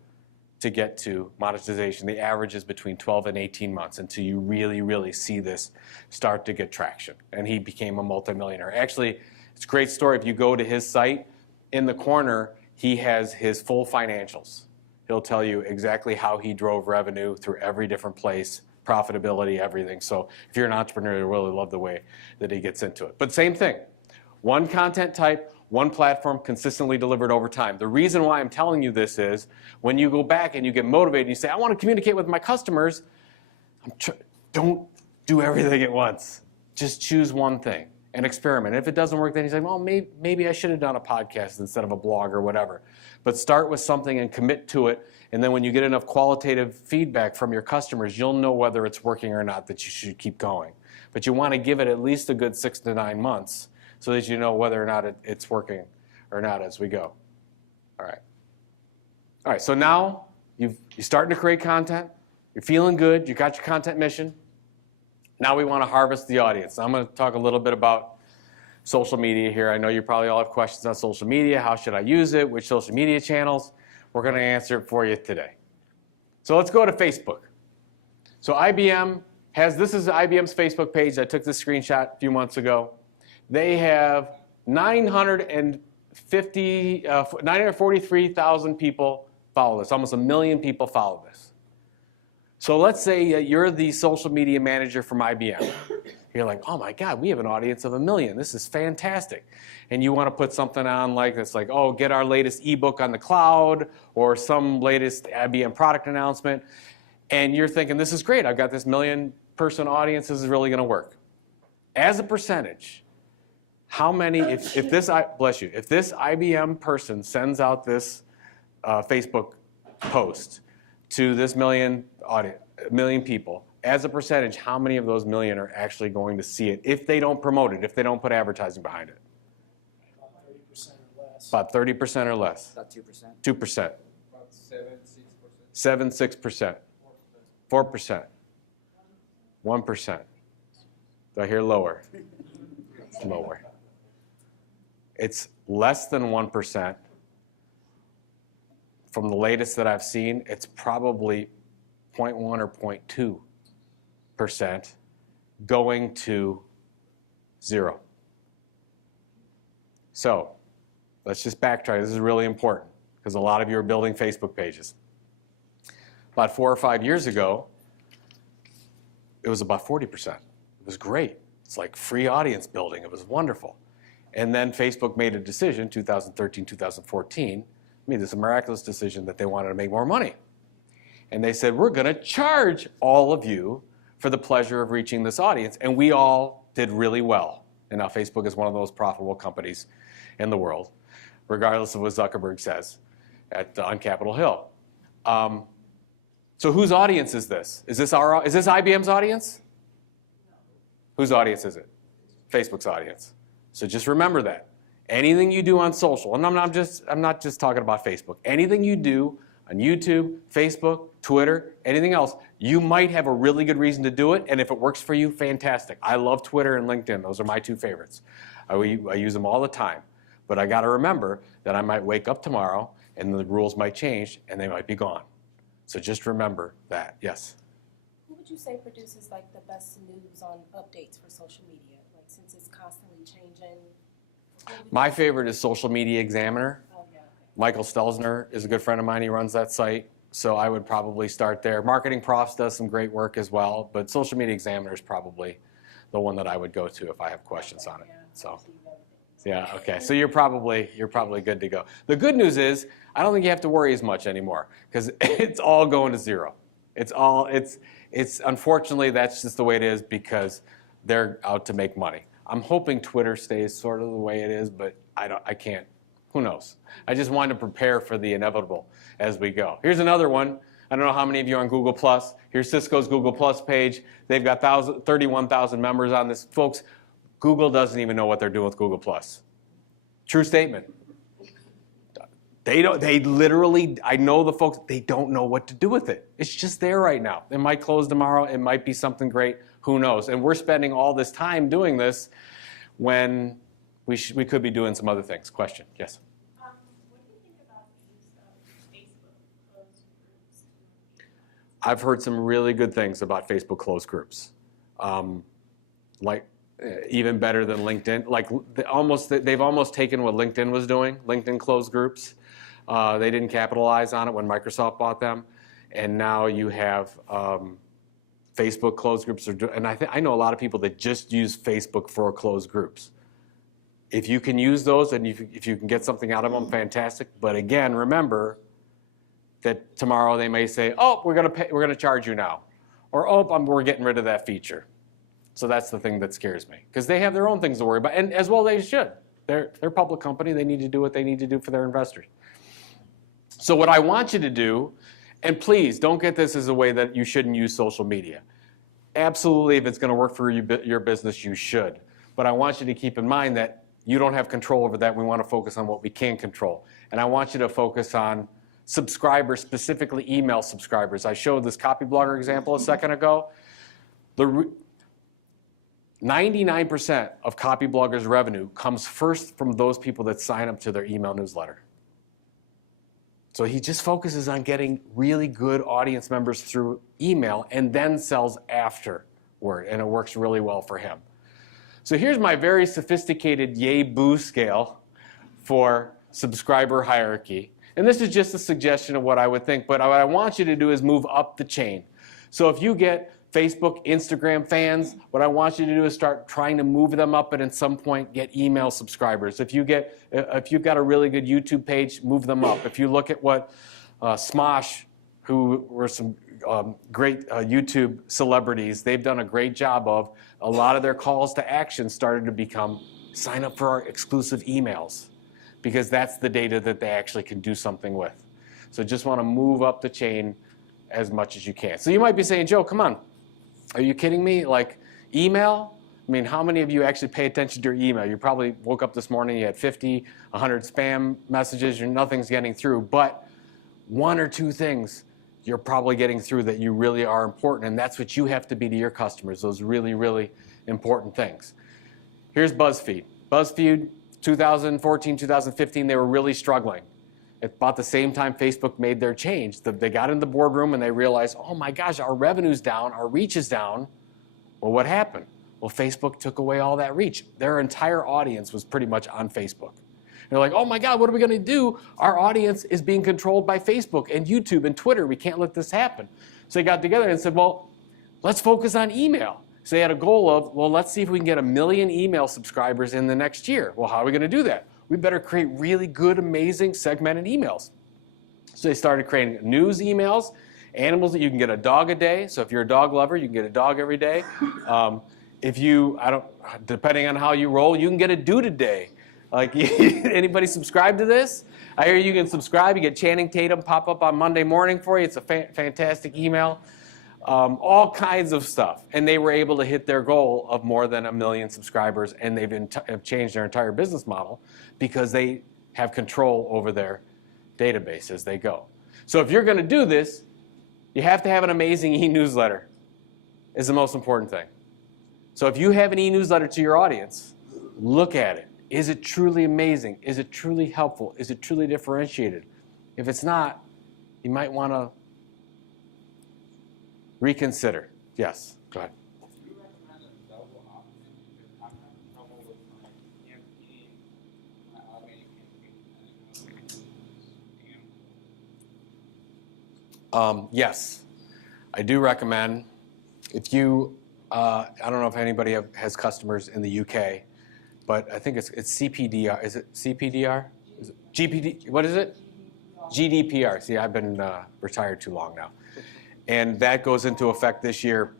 to get to monetization. The average is between 12 and 18 months until you really, really see this start to get traction. And he became a multimillionaire. Actually, it's a great story. If you go to his site, in the corner, he has his full financials. He'll tell you exactly how he drove revenue through every different place, profitability, everything. So if you're an entrepreneur, you'll really love the way that he gets into it. But same thing, one content type, one platform consistently delivered over time. The reason why I'm telling you this is when you go back and you get motivated and you say, I want to communicate with my customers, don't do everything at once. Just choose one thing and experiment. If it doesn't work, then you say, well, maybe I should have done a podcast instead of a blog or whatever. But start with something and commit to it. And then when you get enough qualitative feedback from your customers, you'll know whether it's working or not, that you should keep going. But you want to give it at least a good 6 to 9 months so that you know whether or not it's working or not as we go. All right, so now you're starting to create content. You're feeling good. You got your content mission. Now we want to harvest the audience. I'm going to talk a little bit about social media here. I know you probably all have questions on social media. How should I use it? Which social media channels? We're going to answer it for you today. So let's go to Facebook. So this is IBM's Facebook page. I took this screenshot a few months ago. They have 943,000 people follow this. Almost 1 million people follow this. So let's say you're the social media manager from IBM. You're like, oh my God, we have an audience of 1 million. This is fantastic. And you want to put something on like this, like, oh, get our latest ebook on the cloud or some latest IBM product announcement. And you're thinking, this is great. I've got this 1 million person audience. This is really going to work. As a percentage, how many, if this IBM person sends out this Facebook post to this 1 million people, as a percentage, how many of those 1 million are actually going to see it if they don't promote it, if they don't put advertising behind it? About 30% or less. About 2%. 2%. About 7, 6%. 7, 6%. 4%. 1%. Do I hear lower? Lower. It's less than 1%. From the latest that I've seen, it's probably 0.1 or 0.2% going to 0. So let's just backtrack. This is really important because a lot of you are building Facebook pages. About 4 or 5 years ago, it was about 40%. It was great. It's like free audience building. It was wonderful. And then Facebook made a decision, 2013, 2014, made this miraculous decision that they wanted to make more money. And they said, we're going to charge all of you for the pleasure of reaching this audience. And we all did really well. And now Facebook is one of the most profitable companies in the world, regardless of what Zuckerberg says on Capitol Hill. So whose audience is this? Is this IBM's audience? Whose audience is it? Facebook's audience. So just remember that. Anything you do on social, and I'm not just talking about Facebook, anything you do on YouTube, Facebook, Twitter, anything else, you might have a really good reason to do it, and if it works for you, fantastic. I love Twitter and LinkedIn. Those are my 2 favorites. I use them all the time. But I got to remember that I might wake up tomorrow, and the rules might change, and they might be gone. So just remember that. Yes? Who would you say produces like the best news on updates for social media? Like since it's constantly changing. My favorite is Social Media Examiner. Oh, yeah, okay. Michael Stelzner is a good friend of mine. He runs that site. So I would probably start there. Marketing Profs does some great work as well, but Social Media Examiner is probably the one that I would go to if I have questions on it. So, yeah, okay. So you're probably good to go. The good news is I don't think you have to worry as much anymore because it's all going to 0. It's unfortunately that's just the way it is because they're out to make money. I'm hoping Twitter stays sort of the way it is, but I can't. Who knows? I just wanted to prepare for the inevitable as we go. Here's another one. I don't know how many of you are on Google+. Here's Cisco's Google+ page. They've got 31,000 members on this. Folks, Google doesn't even know what they're doing with Google+. True statement. They literally, I know the folks, they don't know what to do with it. It's just there right now. It might close tomorrow. It might be something great. Who knows? And we're spending all this time doing this when we could be doing some other things. Question? Yes? What do you think about the use of Facebook closed groups? I've heard some really good things about Facebook closed groups. Even better than LinkedIn. They've almost taken what LinkedIn was doing, LinkedIn closed groups. They didn't capitalize on it when Microsoft bought them. And now you have Facebook closed groups. And I know a lot of people that just use Facebook for closed groups. If you can use those and if you can get something out of them, fantastic. But again, remember that tomorrow they may say, oh, we're going to charge you now. Or, oh, we're getting rid of that feature. So that's the thing that scares me. Because they have their own things to worry about. And as well they should. They're a public company. They need to do what they need to do for their investors. So what I want you to do, and please don't get this as a way that you shouldn't use social media. Absolutely, if it's going to work for your business, you should. But I want you to keep in mind that you don't have control over that. We want to focus on what we can control. And I want you to focus on subscribers, specifically email subscribers. I showed this Copyblogger example a second ago. 99% of Copyblogger's revenue comes first from those people that sign up to their email newsletter. So he just focuses on getting really good audience members through email and then sells afterward, and it works really well for him. So here's my very sophisticated yay-boo scale for subscriber hierarchy. And this is just a suggestion of what I would think, but what I want you to do is move up the chain. So if you get Facebook, Instagram fans, what I want you to do is start trying to move them up and at some point get email subscribers. If you've got a really good YouTube page, move them up. If you look at what Smosh, who were some great YouTube celebrities, they've done a great job of, a lot of their calls to action started to become sign up for our exclusive emails, because that's the data that they actually can do something with. So just want to move up the chain as much as you can. So you might be saying, Joe, come on. Are you kidding me? Like email? I mean, how many of you actually pay attention to your email? You probably woke up this morning, you had 50, 100 spam messages, nothing's getting through. But one or two things you're probably getting through that you really are important, and that's what you have to be to your customers, those really, really important things. Here's BuzzFeed. BuzzFeed, 2014, 2015, they were really struggling. At about the same time Facebook made their change. They got in the boardroom and they realized, oh my gosh, our revenue's down, our reach is down. Well, what happened? Well, Facebook took away all that reach. Their entire audience was pretty much on Facebook. They're like, oh my God, what are we going to do? Our audience is being controlled by Facebook and YouTube and Twitter. We can't let this happen. So they got together and said, well, let's focus on email. So they had a goal of, well, let's see if we can get 1 million email subscribers in the next year. Well, how are we going to do that? We better create really good, amazing segmented emails. So they started creating news emails, animals that you can get a dog a day. So if you're a dog lover, you can get a dog every day. Depending on how you roll, you can get a dude a day. Like, anybody subscribe to this? I hear you can subscribe. You get Channing Tatum pop up on Monday morning for you. It's a fantastic email. All kinds of stuff. And they were able to hit their goal of more than 1 million subscribers, and have changed their entire business model because they have control over their database as they go. So if you're going to do this, you have to have an amazing e-newsletter is the most important thing. So if you have an e-newsletter to your audience, look at it. Is it truly amazing? Is it truly helpful? Is it truly differentiated? If it's not, you might want to reconsider. Yes, go ahead. Do you recommend a double opt-in? Because I'm having trouble with my campaign, my automated campaign, Yes, I do recommend. If you, I don't know if anybody has customers in the UK, but I think it's CPDR. Is it CPDR? Is it GPD? What is it? GDPR. See, I've been retired too long now. And that goes into effect this year.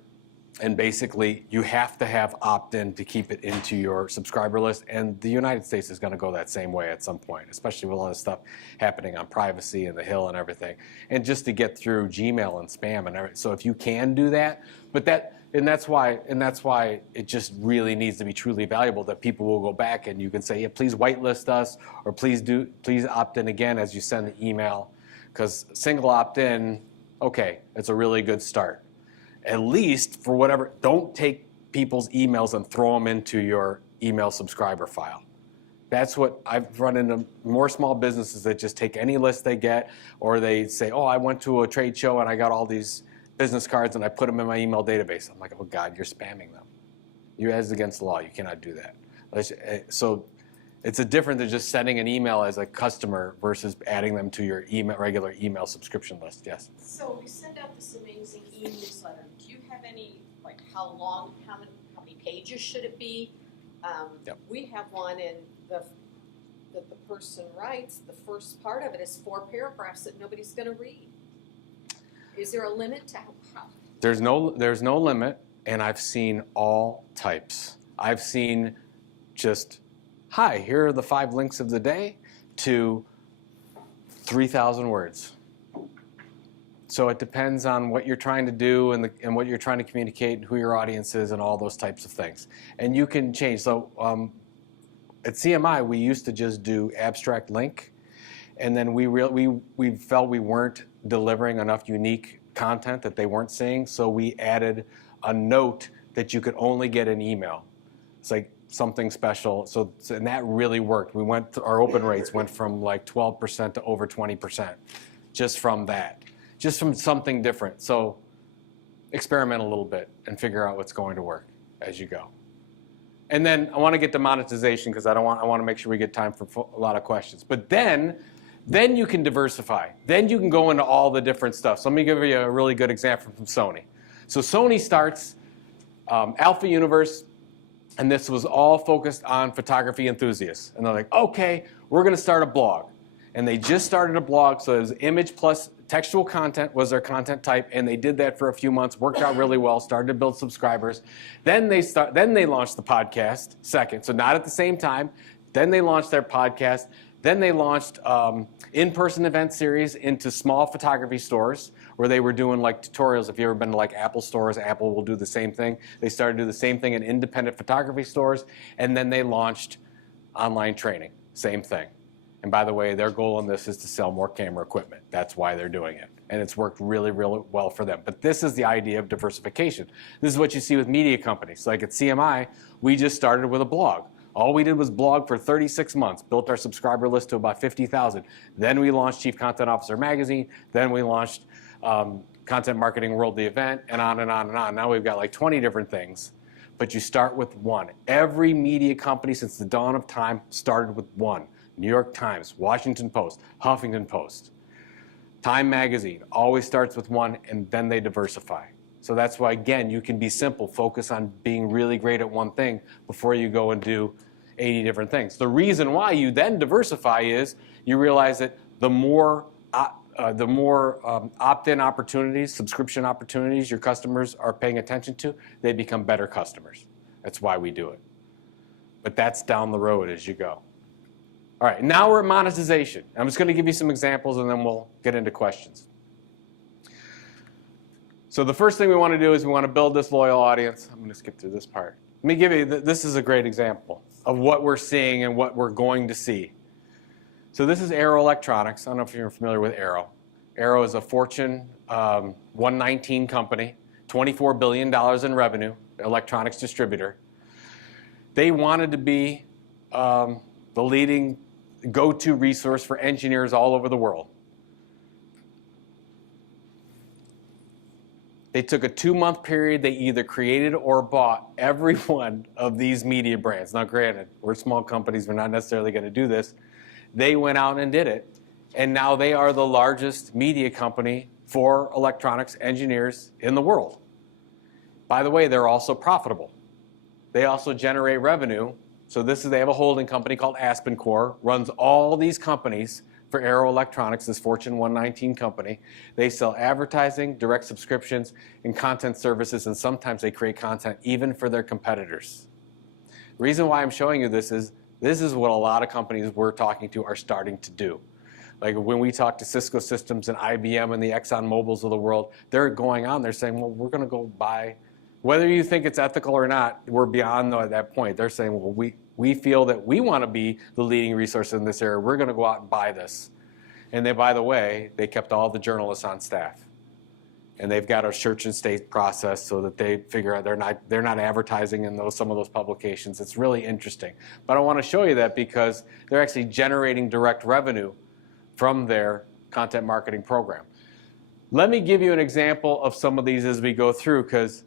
And basically, you have to have opt-in to keep it into your subscriber list. And the United States is going to go that same way at some point, especially with all this stuff happening on privacy and the Hill and everything. And just to get through Gmail and spam and everything. So if you can do that, but that And that's why it just really needs to be truly valuable, that people will go back and you can say, yeah, please whitelist us, or please opt in again as you send the email. Because single opt-in, okay, it's a really good start. At least for whatever, don't take people's emails and throw them into your email subscriber file. That's what I've run into more small businesses that just take any list they get, or they say, oh, I went to a trade show and I got all these business cards and I put them in my email database. I'm like, oh God, you're spamming them. It's against the law. You cannot do that. So it's a different than just sending an email as a customer versus adding them to your regular email subscription list. Yes? So we send out this amazing e-newsletter. Do you have any, like how long, how many pages should it be? Yep. We have one that the person writes, the first part of it is 4 paragraphs that nobody's going to read. Is there a limit to how? There's no limit, and I've seen all types. I've seen just, hi, here are the 5 links of the day, to 3,000 words. So it depends on what you're trying to do and what you're trying to communicate and who your audience is and all those types of things. And you can change. So at CMI, we used to just do abstract link, and then we felt we weren't delivering enough unique content that they weren't seeing, so we added a note that you could only get an email. It's like something special. And that really worked. Our open rates went from like 12% to over 20% just from that. Just from something different. So experiment a little bit and figure out what's going to work as you go. And then I want to get to monetization because I want to make sure we get time for a lot of questions. But then you can diversify. Then you can go into all the different stuff. So let me give you a really good example from Sony. So Sony starts Alpha Universe, and this was all focused on photography enthusiasts. And they're like, okay, we're going to start a blog. And they just started a blog, so it was image plus textual content was their content type, and they did that for a few months, worked out really well, started to build subscribers. Then they launched the podcast second, so not at the same time. Then they launched their podcast. Then they launched in-person event series into small photography stores where they were doing like tutorials. If you've ever been to like Apple stores, Apple will do the same thing. They started to do the same thing in independent photography stores, and then they launched online training, same thing. And by the way, their goal in this is to sell more camera equipment. That's why they're doing it. And it's worked really, really well for them. But this is the idea of diversification. This is what you see with media companies. Like at CMI, we just started with a blog. All we did was blog for 36 months, built our subscriber list to about 50,000. Then we launched Chief Content Officer Magazine. Then we launched Content Marketing World, the event, and on and on and on. Now we've got like 20 different things. But you start with one. Every media company since the dawn of time started with one. New York Times, Washington Post, Huffington Post, Time Magazine, always starts with one, and then they diversify. So that's why, again, you can be simple, focus on being really great at one thing before you go and do 80 different things. The reason why you then diversify is you realize that the more opt-in opportunities, subscription opportunities your customers are paying attention to, they become better customers. That's why we do it. But that's down the road as you go. All right, now we're at monetization. I'm just going to give you some examples and then we'll get into questions. So the first thing we want to do is we want to build this loyal audience. I'm going to skip through this part. Let me give you, this is a great example of what we're seeing and what we're going to see. So this is Arrow Electronics. I don't know if you're familiar with Arrow. Arrow is a Fortune 119 company, $24 billion in revenue, electronics distributor. They wanted to be the leading go-to resource for engineers all over the world. They took a 2-month period. They either created or bought every one of these media brands. Now, granted, we're small companies. We're not necessarily going to do this. They went out and did it. And now they are the largest media company for electronics engineers in the world. By the way, they're also profitable. They also generate revenue. So they have a holding company called AspenCore, runs all these companies for Arrow Electronics, this Fortune 119 company. They sell advertising, direct subscriptions, and content services, and sometimes they create content even for their competitors. The reason why I'm showing you this is what a lot of companies we're talking to are starting to do. Like when we talk to Cisco Systems and IBM and the Exxon Mobils of the world, they're going on, they're saying, well, we're going to go buy Whether you think it's ethical or not, we're beyond that point. They're saying, well, we feel that we want to be the leading resource in this area. We're going to go out and buy this. And they, by the way, they kept all the journalists on staff. And they've got a search and state process so that they figure out they're not advertising in some of those publications. It's really interesting. But I want to show you that because they're actually generating direct revenue from their content marketing program. Let me give you an example of some of these as we go through, because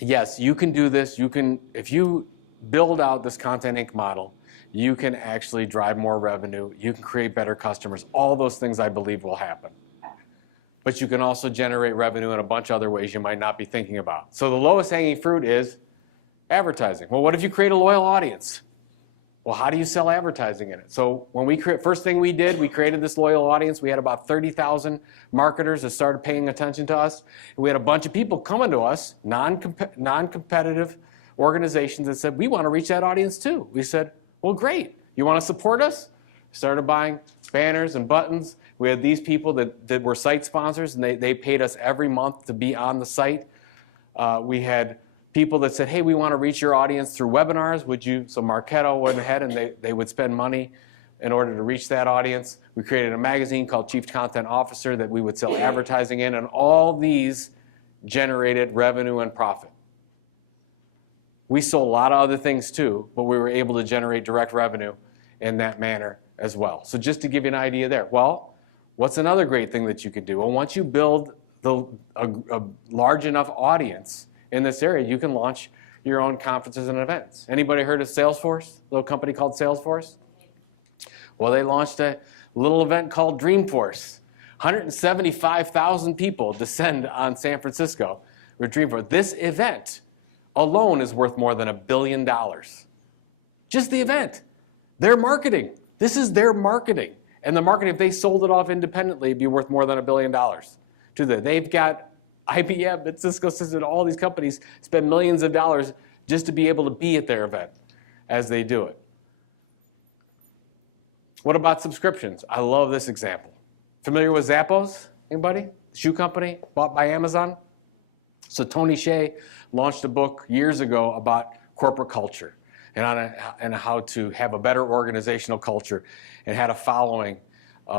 yes, you can do this. If you build out this Content Inc. model, you can actually drive more revenue. You can create better customers. All those things I believe will happen. But you can also generate revenue in a bunch of other ways you might not be thinking about. So the lowest hanging fruit is advertising. Well, what if you create a loyal audience? Well, how do you sell advertising in it? So when first thing we did, we created this loyal audience. We had about 30,000 marketers that started paying attention to us. And we had a bunch of people coming to us, non-competitive organizations that said, we want to reach that audience too. We said, well, great. You want to support us? Started buying banners and buttons. We had these people that were site sponsors, and they paid us every month to be on the site. We had people that said, hey, we want to reach your audience through webinars. Would you? So Marketo went ahead and they would spend money in order to reach that audience. We created a magazine called Chief Content Officer that we would sell advertising in, and all these generated revenue and profit. We sold a lot of other things too, but we were able to generate direct revenue in that manner as well. So just to give you an idea there. Well, what's another great thing that you could do? Well, once you build a large enough audience in this area, you can launch your own conferences and events. Anybody heard of Salesforce? A little company called Salesforce? Well, they launched a little event called Dreamforce. 175,000 people descend on San Francisco with Dreamforce. This event alone is worth more than $1 billion. Just the event. Their marketing. This is their marketing. And the marketing, if they sold it off independently, it'd be worth more than $1 billion. They've got IBM and Cisco Systems, all these companies spend millions of dollars just to be able to be at their event as they do it. What about subscriptions? I love this example. Familiar with Zappos? Anybody? Shoe company bought by Amazon? So Tony Hsieh launched a book years ago about corporate culture and how to have a better organizational culture, and had a following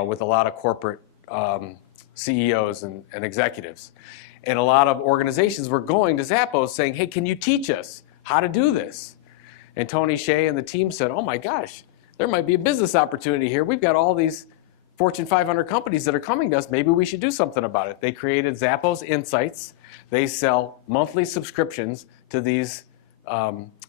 with a lot of corporate CEOs and executives. And a lot of organizations were going to Zappos saying, hey, can you teach us how to do this? And Tony Hsieh and the team said, oh my gosh, there might be a business opportunity here. We've got all these Fortune 500 companies that are coming to us. Maybe we should do something about it. They created Zappos Insights. They sell monthly subscriptions to these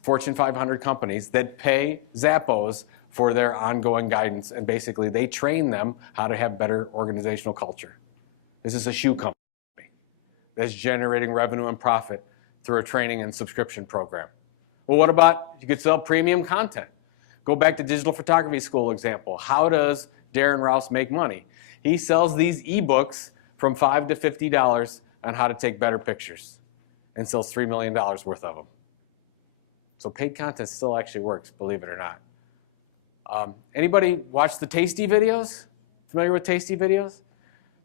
Fortune 500 companies that pay Zappos for their ongoing guidance. And basically, they train them how to have better organizational culture. This is a shoe company that's generating revenue and profit through a training and subscription program. Well, what about, you could sell premium content. Go back to digital photography school example. How does Darren Rouse make money? He sells these ebooks from $5 to $50 on how to take better pictures and sells $3 million worth of them. So paid content still actually works, believe it or not. Anybody watch the Tasty videos? Familiar with Tasty videos?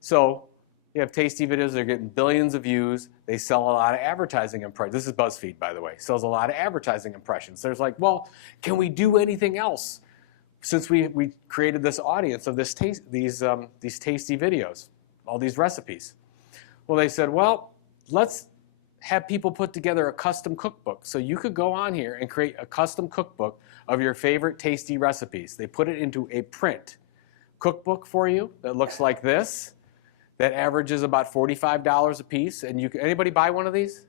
So you have Tasty videos, they're getting billions of views. They sell a lot of advertising impressions. This is BuzzFeed, by the way. Sells a lot of advertising impressions. There's like, well, can we do anything else? Since we created this audience of these Tasty videos, all these recipes. Well, they said, well, let's have people put together a custom cookbook. So you could go on here and create a custom cookbook of your favorite Tasty recipes. They put it into a print cookbook for you that looks like this. That averages about $45 a piece. And anybody buy one of these?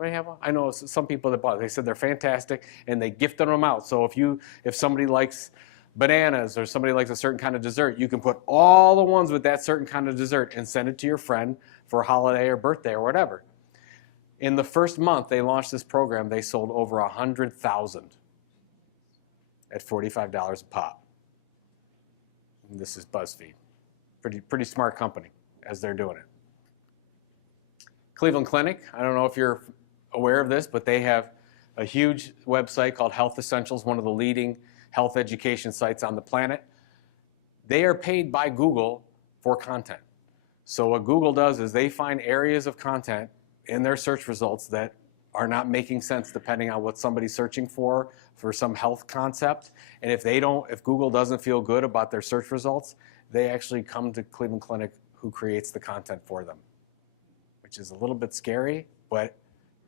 Anybody have one? I know some people that bought it. They said they're fantastic, and they gifted them out. So if somebody likes bananas or somebody likes a certain kind of dessert, you can put all the ones with that certain kind of dessert and send it to your friend for a holiday or birthday or whatever. In the first month they launched this program, they sold over 100,000 at $45 a pop. And this is BuzzFeed. Pretty smart company as they're doing it. Cleveland Clinic, I don't know if you're aware of this, but they have a huge website called Health Essentials, one of the leading health education sites on the planet. They are paid by Google for content. So what Google does is they find areas of content in their search results that are not making sense depending on what somebody's searching for some health concept. And if Google doesn't feel good about their search results, they actually come to Cleveland Clinic, who creates the content for them, which is a little bit scary, but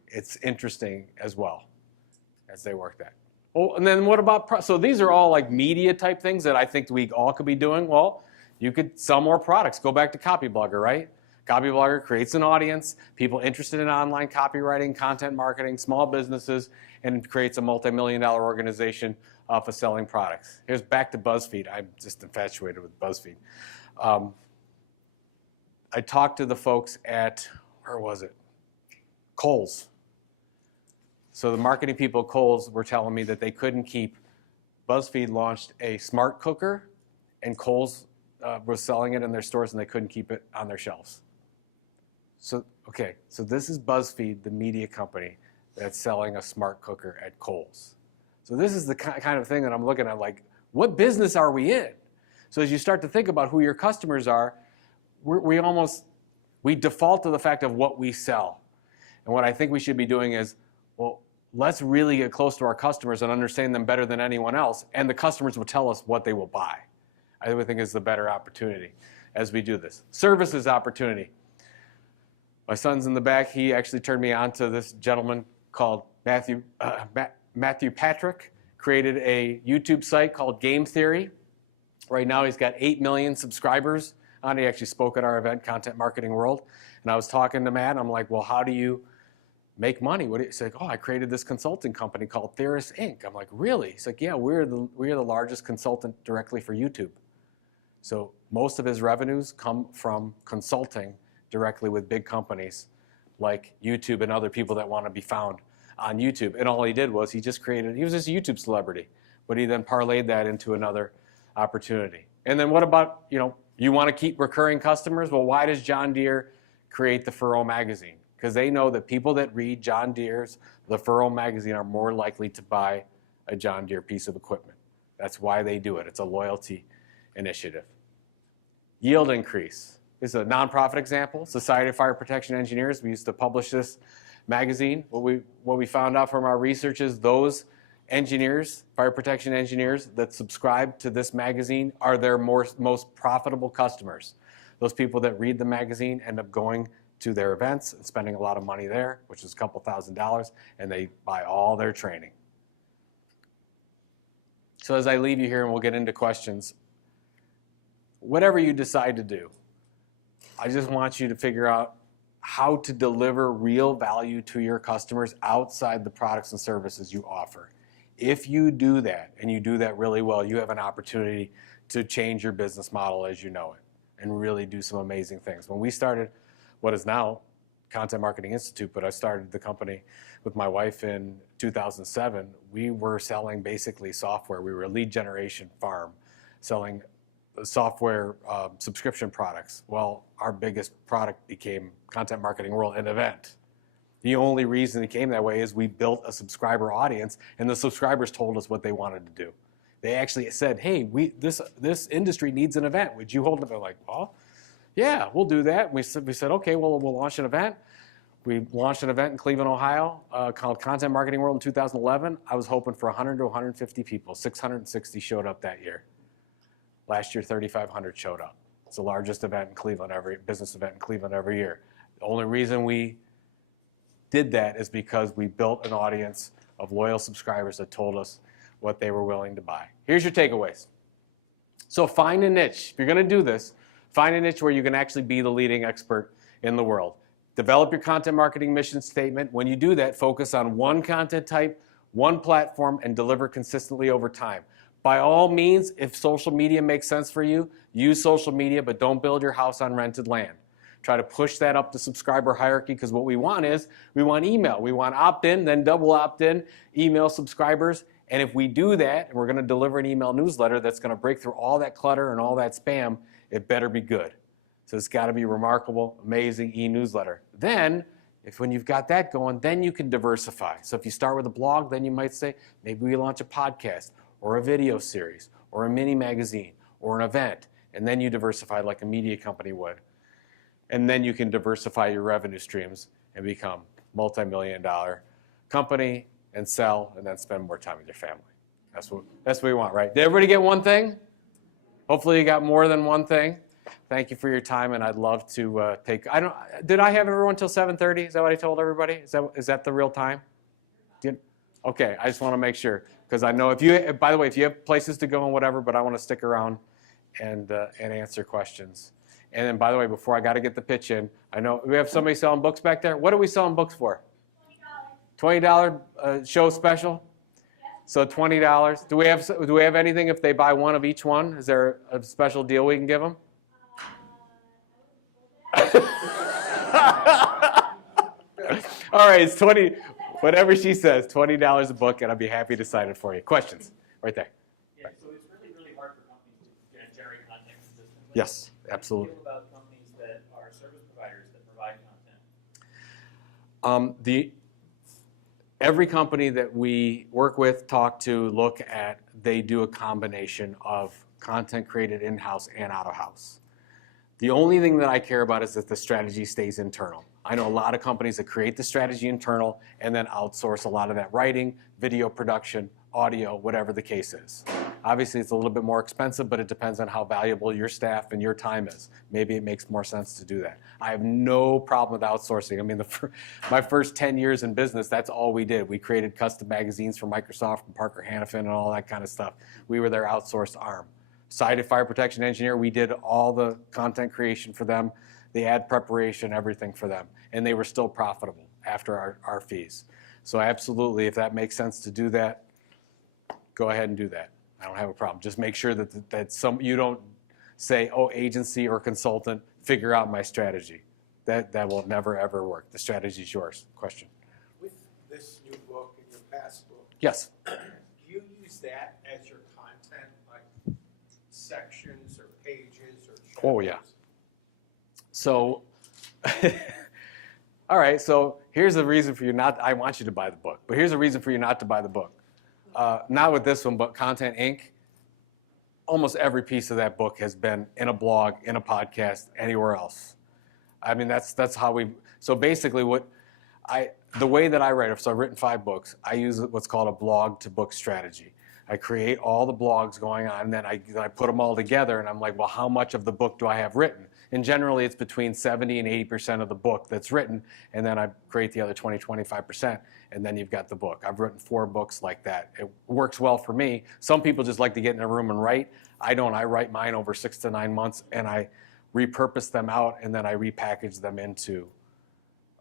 it's interesting as well as they work that. Oh, and then what about, so these are all like media type things that I think we all could be doing. Well, you could sell more products. Go back to Copyblogger, right? Copyblogger creates an audience, people interested in online copywriting, content marketing, small businesses, and creates a multi-million-dollar organization for selling products. Here's back to BuzzFeed. I'm just infatuated with BuzzFeed. I talked to the folks at, where was it? Kohl's. So the marketing people at Kohl's were telling me that they couldn't keep, BuzzFeed launched a smart cooker, and Kohl's was selling it in their stores, and they couldn't keep it on their shelves. So, okay, so this is BuzzFeed, the media company, that's selling a smart cooker at Kohl's. So this is the kind of thing that I'm looking at, like, what business are we in? So as you start to think about who your customers are, we default to the fact of what we sell. And what I think we should be doing is, well, let's really get close to our customers and understand them better than anyone else, and the customers will tell us what they will buy. I would think is the better opportunity as we do this. Services opportunity. My son's in the back. He actually turned me on to this gentleman called Matthew Patrick, created a YouTube site called Game Theory. Right now he's got 8 million subscribers on. He actually spoke at our event, Content Marketing World. And I was talking to Matt, and I'm like, well, how do you make money? He's like, oh, I created this consulting company called Theris Inc. I'm like, really? He's like, yeah, we're the largest consultant directly for YouTube. So most of his revenues come from consulting directly with big companies like YouTube and other people that want to be found on YouTube. And all he did was he was just a YouTube celebrity, but he then parlayed that into another opportunity. And then what about, you want to keep recurring customers? Well, why does John Deere create the Furrow magazine? Because they know that people that read John Deere's The Furrow magazine are more likely to buy a John Deere piece of equipment. That's why they do it. It's a loyalty initiative. Yield increase. This is a nonprofit example, Society of Fire Protection Engineers. We used to publish this magazine. What we found out from our research is those engineers, fire protection engineers that subscribe to this magazine are their most profitable customers. Those people that read the magazine end up going to their events and spending a lot of money there, which is a couple $1,000s, and they buy all their training. So as I leave you here and we'll get into questions, whatever you decide to do, I just want you to figure out how to deliver real value to your customers outside the products and services you offer. If you do that, and you do that really well, you have an opportunity to change your business model as you know it and really do some amazing things. When we started what is now Content Marketing Institute, but I started the company with my wife in 2007, we were selling basically software. We were a lead generation farm selling software subscription products. Well, our biggest product became Content Marketing World, an event. The only reason it came that way is we built a subscriber audience, and the subscribers told us what they wanted to do. They actually said, hey, this industry needs an event. Would you hold it? They're like, well, yeah, we'll do that. We said, okay, well, we'll launch an event. We launched an event in Cleveland, Ohio called Content Marketing World in 2011. I was hoping for 100 to 150 people. 660 showed up that year. Last year, 3,500 showed up. It's the largest event in Cleveland, business event in Cleveland every year. The only reason we did that is because we built an audience of loyal subscribers that told us what they were willing to buy. Here's your takeaways. So find a niche. If you're going to do this, find a niche where you can actually be the leading expert in the world. Develop your content marketing mission statement. When you do that, focus on one content type, one platform, and deliver consistently over time. By all means, if social media makes sense for you, use social media, but don't build your house on rented land. Try to push that up the subscriber hierarchy, because what we want is, we want email. We want opt-in, then double opt-in, email subscribers. And if we do that, and we're going to deliver an email newsletter that's going to break through all that clutter and all that spam, it better be good. So it's got to be remarkable, amazing e-newsletter. Then, when you've got that going, then you can diversify. So if you start with a blog, then you might say, maybe we launch a podcast, or a video series, or a mini magazine, or an event. And then you diversify like a media company would. And then you can diversify your revenue streams and become multi-million-dollar company and sell and then spend more time with your family. That's what we want, right? Did everybody get one thing? Hopefully you got more than one thing. Thank you for your time, and I'd love to did I have everyone till 7:30? Is that what I told everybody? Is that the real time? Okay, I just want to make sure, because I know by the way, if you have places to go and whatever, but I want to stick around and answer questions. And then, by the way, before I got to get the pitch in, I know we have somebody selling books back there. What are we selling books for? $20 show special. So $20. Do we have anything if they buy one of each one? Is there a special deal we can give them? All right, it's 20. Whatever she says, $20 a book, and I'll be happy to sign it for you. Questions? Right there. Yeah, so it's really hard for companies to generate content consistently. Yes, absolutely. How do you feel about companies that are service providers that provide content? Every company that we work with, talk to, look at, they do a combination of content created in-house and out-of-house. The only thing that I care about is that the strategy stays internal. I know a lot of companies that create the strategy internal and then outsource a lot of that writing, video production, audio, whatever the case is. Obviously, it's a little bit more expensive, but it depends on how valuable your staff and your time is. Maybe it makes more sense to do that. I have no problem with outsourcing. I mean, my first 10 years in business, that's all we did. We created custom magazines for Microsoft and Parker Hannifin and all that kind of stuff. We were their outsourced arm. Cited Fire Protection Engineer, we did all the content creation for them, the ad preparation, everything for them. And they were still profitable after our fees. So absolutely, if that makes sense to do that, go ahead and do that. I don't have a problem. Just make sure that you don't say, oh, agency or consultant, figure out my strategy. That will never, ever work. The strategy is yours. Question? With this new book and your past book, Yes. do you use that as your content, like sections or pages or chapters? Oh, yeah. So, all right, so here's the reason for you I want you to buy the book, but here's the reason for you not to buy the book. Not with this one, but Content Inc. Almost every piece of that book has been in a blog, in a podcast, anywhere else. I mean, that's how so basically the way that I write, so I've written 5 books, I use what's called a blog to book strategy. I create all the blogs going on, and then I put them all together, and I'm like, well, how much of the book do I have written? And generally, it's between 70 and 80% of the book that's written, and then I create the other 20, 25%, and then you've got the book. I've written 4 books like that. It works well for me. Some people just like to get in a room and write. I don't. I write mine over 6 to 9 months, and I repurpose them out, and then I repackage them into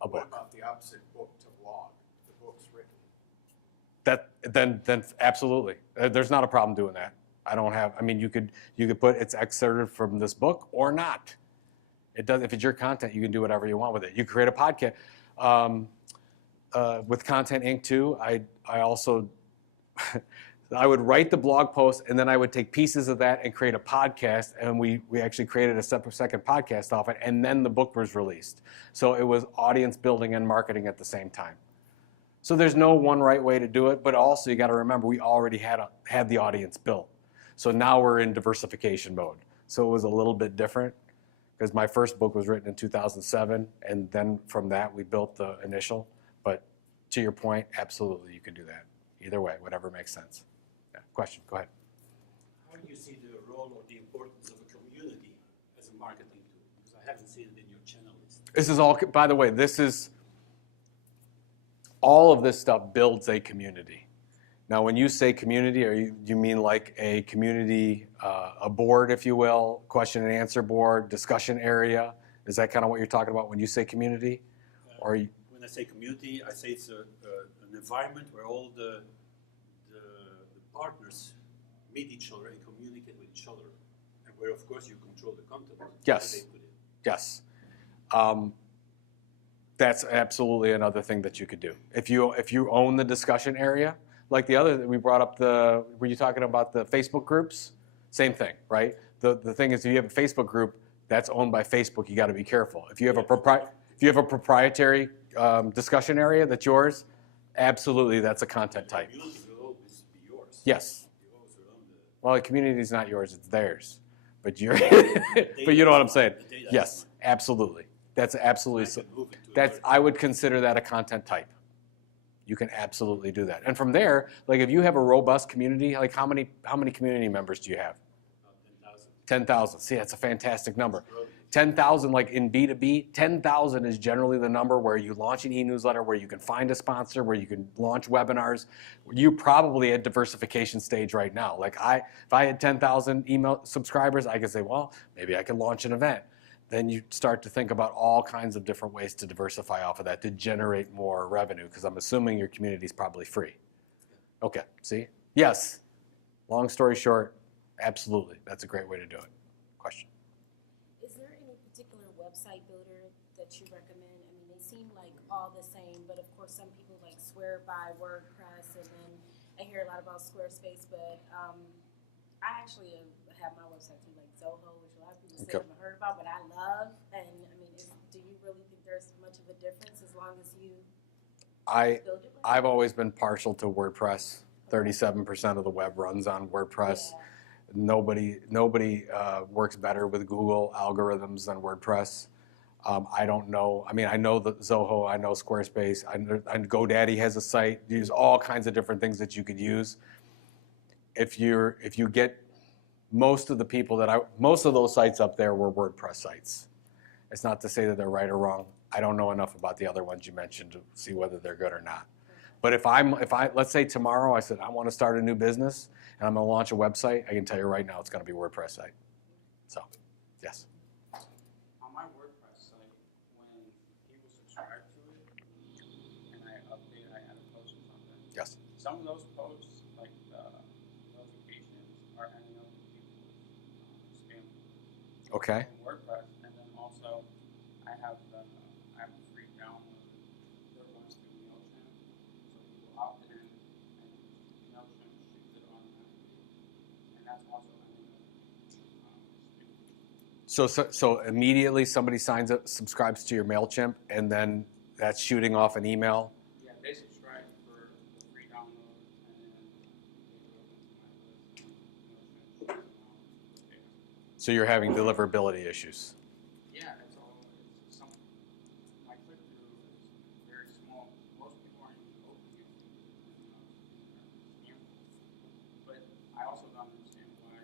a book. What about the opposite, book to blog? The book's written. Then absolutely. There's not a problem doing that. I mean, you could put it's excerpted from this book or not. It does. If it's your content, you can do whatever you want with it. You create a podcast with Content Inc. too. I also I would write the blog post, and then I would take pieces of that and create a podcast. And we actually created a second podcast off it, and then the book was released. So it was audience building and marketing at the same time. So there's no one right way to do it, but also you got to remember we already had the audience built. So now we're in diversification mode. So it was a little bit different, because my first book was written in 2007, and then from that we built the initial. But to your point, absolutely you can do that. Either way, whatever makes sense. Yeah. Question, go ahead. How do you see the role or the importance of a community as a marketing tool? Because I haven't seen it in your channel list. This is all, by the way, all of this stuff builds a community. Now, when you say community, you mean like a community, a board, if you will, question and answer board, discussion area? Is that kind of what you're talking about when you say community? When I say community, I say it's an environment where all the partners meet each other and communicate with each other, and where, of course, you control the content. Yes. They put in. Yes. That's absolutely another thing that you could do. If you own the discussion area, like the other, we brought up were you talking about the Facebook groups? Same thing, right? The thing is, if you have a Facebook group that's owned by Facebook, you got to be careful. If you have a proprietary discussion area that's yours, absolutely, that's a content type. The community will always be yours. Yes. You always own Well, the community is not yours; it's theirs. But you know what I'm saying. Yes, absolutely. That's absolutely, I can move it to that's, another- I would consider that a content type. You can absolutely do that. And from there, like if you have a robust community, like how many community members do you have? 10,000. 10,000. See, that's a fantastic number. It's growing. 10,000, like in B2B, 10,000 is generally the number where you launch an e-newsletter, where you can find a sponsor, where you can launch webinars. You're probably at diversification stage right now. Like if I had 10,000 email subscribers, I could say, well, maybe I can launch an event. Then you start to think about all kinds of different ways to diversify off of that to generate more revenue, because I'm assuming your community is probably free. Okay, see? Yes. Long story short, absolutely. That's a great way to do it. Question. Is there any particular website builder that you recommend? I mean, they seem like all the same, but of course some people like swear by WordPress, and then I hear a lot about Squarespace, but I actually have my website through like Zoho, which a lot of people say I haven't heard about, but I love. And I mean, do you really think there's much of a difference as long as you build it? I've always been partial to WordPress. 37% of the web runs on WordPress. Yeah. Nobody works better with Google algorithms than WordPress. I don't know. I mean, I know that Zoho, I know Squarespace, I GoDaddy has a site. Use all kinds of different things that you could use. If you get most of those sites up there were WordPress sites. It's not to say that they're right or wrong. I don't know enough about the other ones you mentioned to see whether they're good or not. But if let's say tomorrow I said I want to start a new business and I'm going to launch a website, I can tell you right now it's going to be a WordPress site. So, yes. On my WordPress site, when people subscribe to it and I add a post or something. Yes. Some of those posts, like notifications, are ending up in people's spam. Okay. In WordPress, and then also I have a free download that runs through MailChimp, so people opt in and MailChimp shoots it automatically, and that's also ending up spam. So immediately somebody subscribes to your MailChimp, and then that's shooting off an email. Yeah, they subscribe for the free download, and then they go into my list, and MailChimp shoots them out spam. So you're having deliverability issues. Yeah, it's all, it's some, my click-through is very small. Most people aren't even opening it in spam. But I also don't understand why,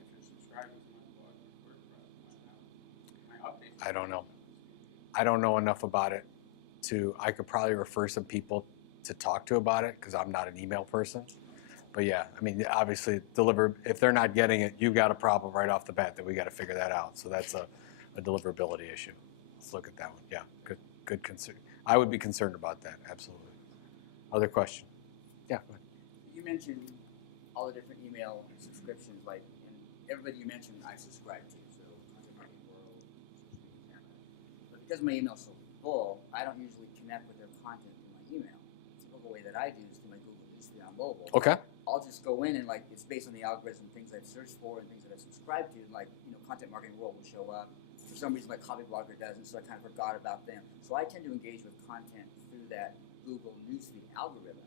if you're subscribing to my blog on WordPress, my updates. I don't know. I don't know enough about it I could probably refer some people to talk to about it, because I'm not an email person. But yeah, I mean, obviously, if they're not getting it, you've got a problem right off the bat that we got to figure that out. So that's a deliverability issue. Let's look at that one. Yeah, good concern. I would be concerned about that, absolutely. Other question? Yeah, go ahead. You mentioned all the different email subscriptions, like, and everybody you mentioned I subscribe to, so Content Marketing World, Social Media Canada. But because my email's so full, I don't usually connect with their content through my email. The typical way that I do is through my Google Newsfeed on mobile. Okay. I'll just go in and like it's based on the algorithm, things I've searched for and things that I've subscribed to. Like Content Marketing World will show up. For some reason, my Copyblogger doesn't, so I kind of forgot about them. So I tend to engage with content through that Google Newsfeed algorithm.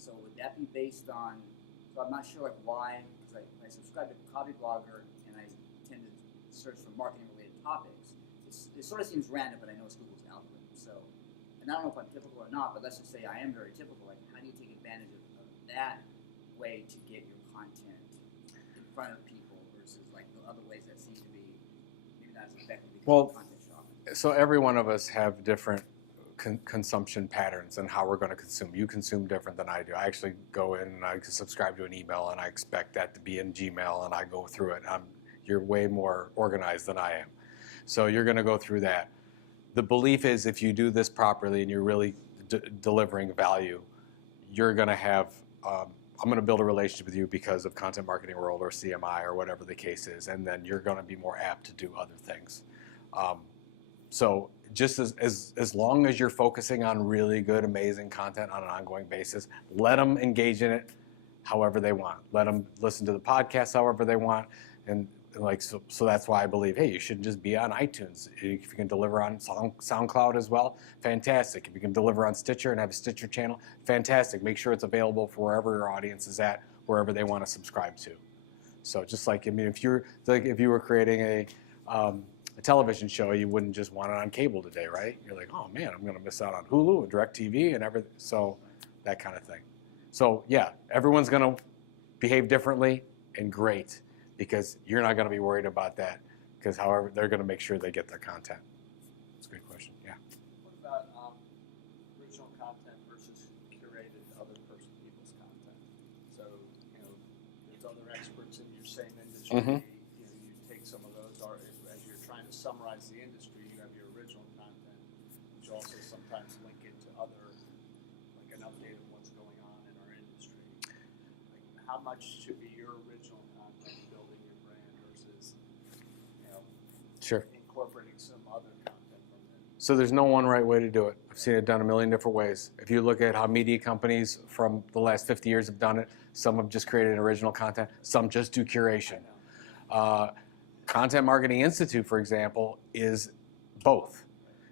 So would that be based on? So I'm not sure like why, because I subscribe to Copyblogger and I tend to search for marketing-related topics. It sort of seems random, but I know it's Google's algorithm. So, and I don't know if I'm typical or not, but let's just say I am very typical. Like, how do you take advantage of that way to get your content in front of people versus like the other ways that seem to be maybe not as effective because of content shopping? So every one of us have different consumption patterns and how we're going to consume. You consume different than I do. I actually go in and I subscribe to an email and I expect that to be in Gmail and I go through it. You're way more organized than I am. So you're going to go through that. The belief is if you do this properly and you're really delivering value, you're going to have, I'm going to build a relationship with you because of Content Marketing World or CMI or whatever the case is, and then you're going to be more apt to do other things. So just as long as you're focusing on really good, amazing content on an ongoing basis, let them engage in it however they want. Let them listen to the podcast however they want, and so that's why I believe, hey, you shouldn't just be on iTunes. If you can deliver on SoundCloud as well, fantastic. If you can deliver on Stitcher and have a Stitcher channel, fantastic. Make sure it's available for wherever your audience is at, wherever they want to subscribe to. So just like, I mean, if you were creating a television show, you wouldn't just want it on cable today, right? You're like, oh man, I'm going to miss out on Hulu and DirecTV and everything. So that kind of thing. So yeah, everyone's going to behave differently, and great, because you're not going to be worried about that, because however, they're going to make sure they get their content. That's a good question. Yeah. What about original content versus curated other people's content? So, there's other experts in your same industry. Mm-hmm. You take some of those, or as you're trying to summarize the industry, you have your original content, which also sometimes link it to other, like an update of what's going on in our industry. Like, how much should be your original content building your brand versus, Sure. incorporating some other content from there? So there's no one right way to do it. I've seen it done a million different ways. If you look at how media companies from the last 50 years have done it, some have just created original content, some just do curation. Content Marketing Institute, for example, is both.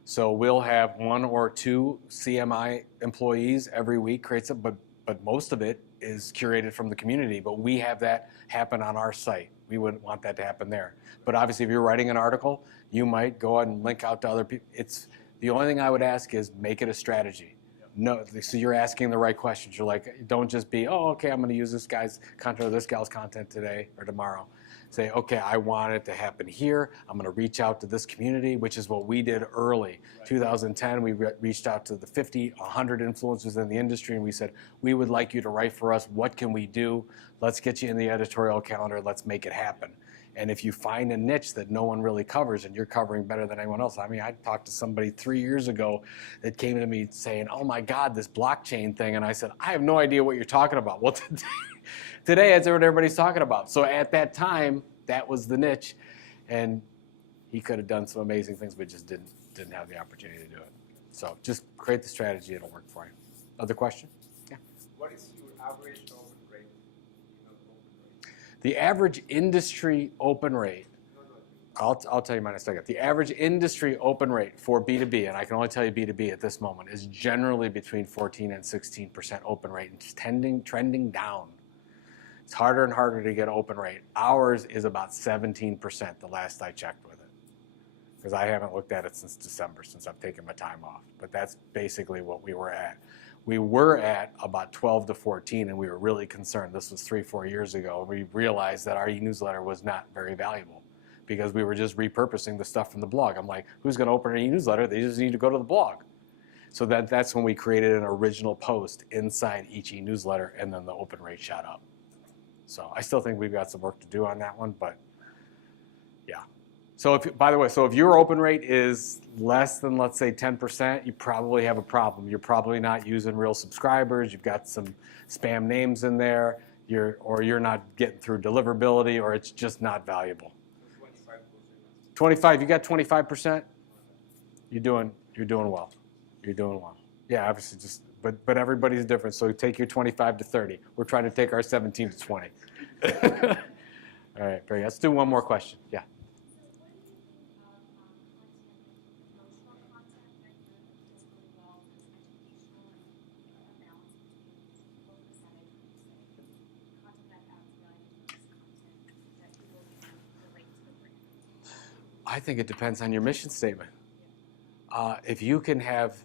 So we'll have 1 or 2 CMI employees every week creates it, but most of it is curated from the community. But we have that happen on our site. We wouldn't want that to happen there. But obviously, if you're writing an article, you might go out and link out to other people. It's the only thing I would ask is make it a strategy. No, so you're asking the right questions. You're like, don't just be, oh, okay, I'm going to use this guy's content or this gal's content today or tomorrow. Say, okay, I want it to happen here. I'm going to reach out to this community, which is what we did early. Right. 2010, we reached out to the 50, 100 influencers in the industry, and we said, we would like you to write for us. What can we do? Let's get you in the editorial calendar. Let's make it happen. And if you find a niche that no one really covers and you're covering better than anyone else, I mean, I talked to somebody 3 years ago that came to me saying, oh my God, this blockchain thing. And I said, I have no idea what you're talking about. Well, today that's what everybody's talking about. So at that time, that was the niche. And he could have done some amazing things, but just didn't have the opportunity to do it. So just create the strategy, it'll work for you. Other question? Yeah. What is your average open rate? The average industry open rate, I'll tell you mine in a second. The average industry open rate for B2B, and I can only tell you B2B at this moment, is generally between 14 and 16% open rate, and it's trending down. It's harder and harder to get open rate. Ours is about 17% the last I checked with it, because I haven't looked at it since December, since I've taken my time off. But that's basically what we were at. We were at about 12 to 14, and we were really concerned. This was 3-4 years ago. We realized that our e-newsletter was not very valuable because we were just repurposing the stuff from the blog. I'm like, who's going to open an e-newsletter? They just need to go to the blog. So that's when we created an original post inside each e-newsletter, and then the open rate shot up. So I still think we've got some work to do on that one, but yeah. So by the way, if your open rate is less than, let's say, 10%, you probably have a problem. You're probably not using real subscribers. You've got some spam names in there, you're not getting through deliverability, or it's just not valuable. 25, you got 25%? You're doing well. You're doing well. Yeah, obviously but everybody's different, so take your 25 to 30. We're trying to take our 17 to 20. All right, very good. Let's do one more question. Yeah. I think it depends on your mission statement. If you can have,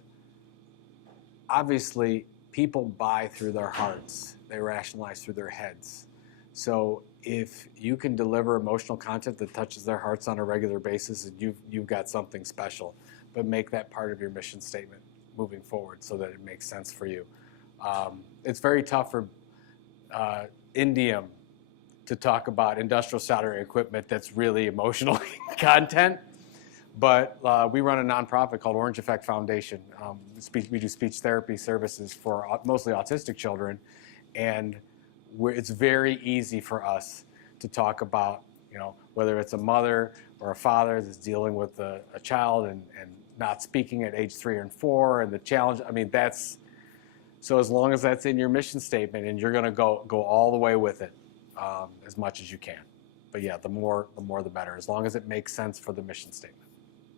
obviously, people buy through their hearts. They rationalize through their heads. So if you can deliver emotional content that touches their hearts on a regular basis, you've got something special. But make that part of your mission statement moving forward so that it makes sense for you. It's very tough for Indium to talk about industrial soldering equipment that's really emotional content. But we run a nonprofit called Orange Effect Foundation. We do speech therapy services for mostly autistic children. And it's very easy for us to talk about, whether it's a mother or a father that's dealing with a child and not speaking at age 3 and 4, and the challenge. I mean, so as long as that's in your mission statement, and you're going to go all the way with it as much as you can. But yeah, the more the better, as long as it makes sense for the mission statement.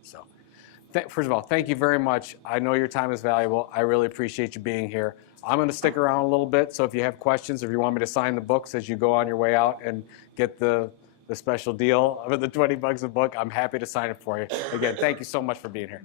So, first of all, thank you very much. I know your time is valuable. I really appreciate you being here. I'm going to stick around a little bit, so if you have questions, if you want me to sign the books as you go on your way out and get the the special deal of the $20 a book, I'm happy to sign it for you. Again, thank you so much for being here.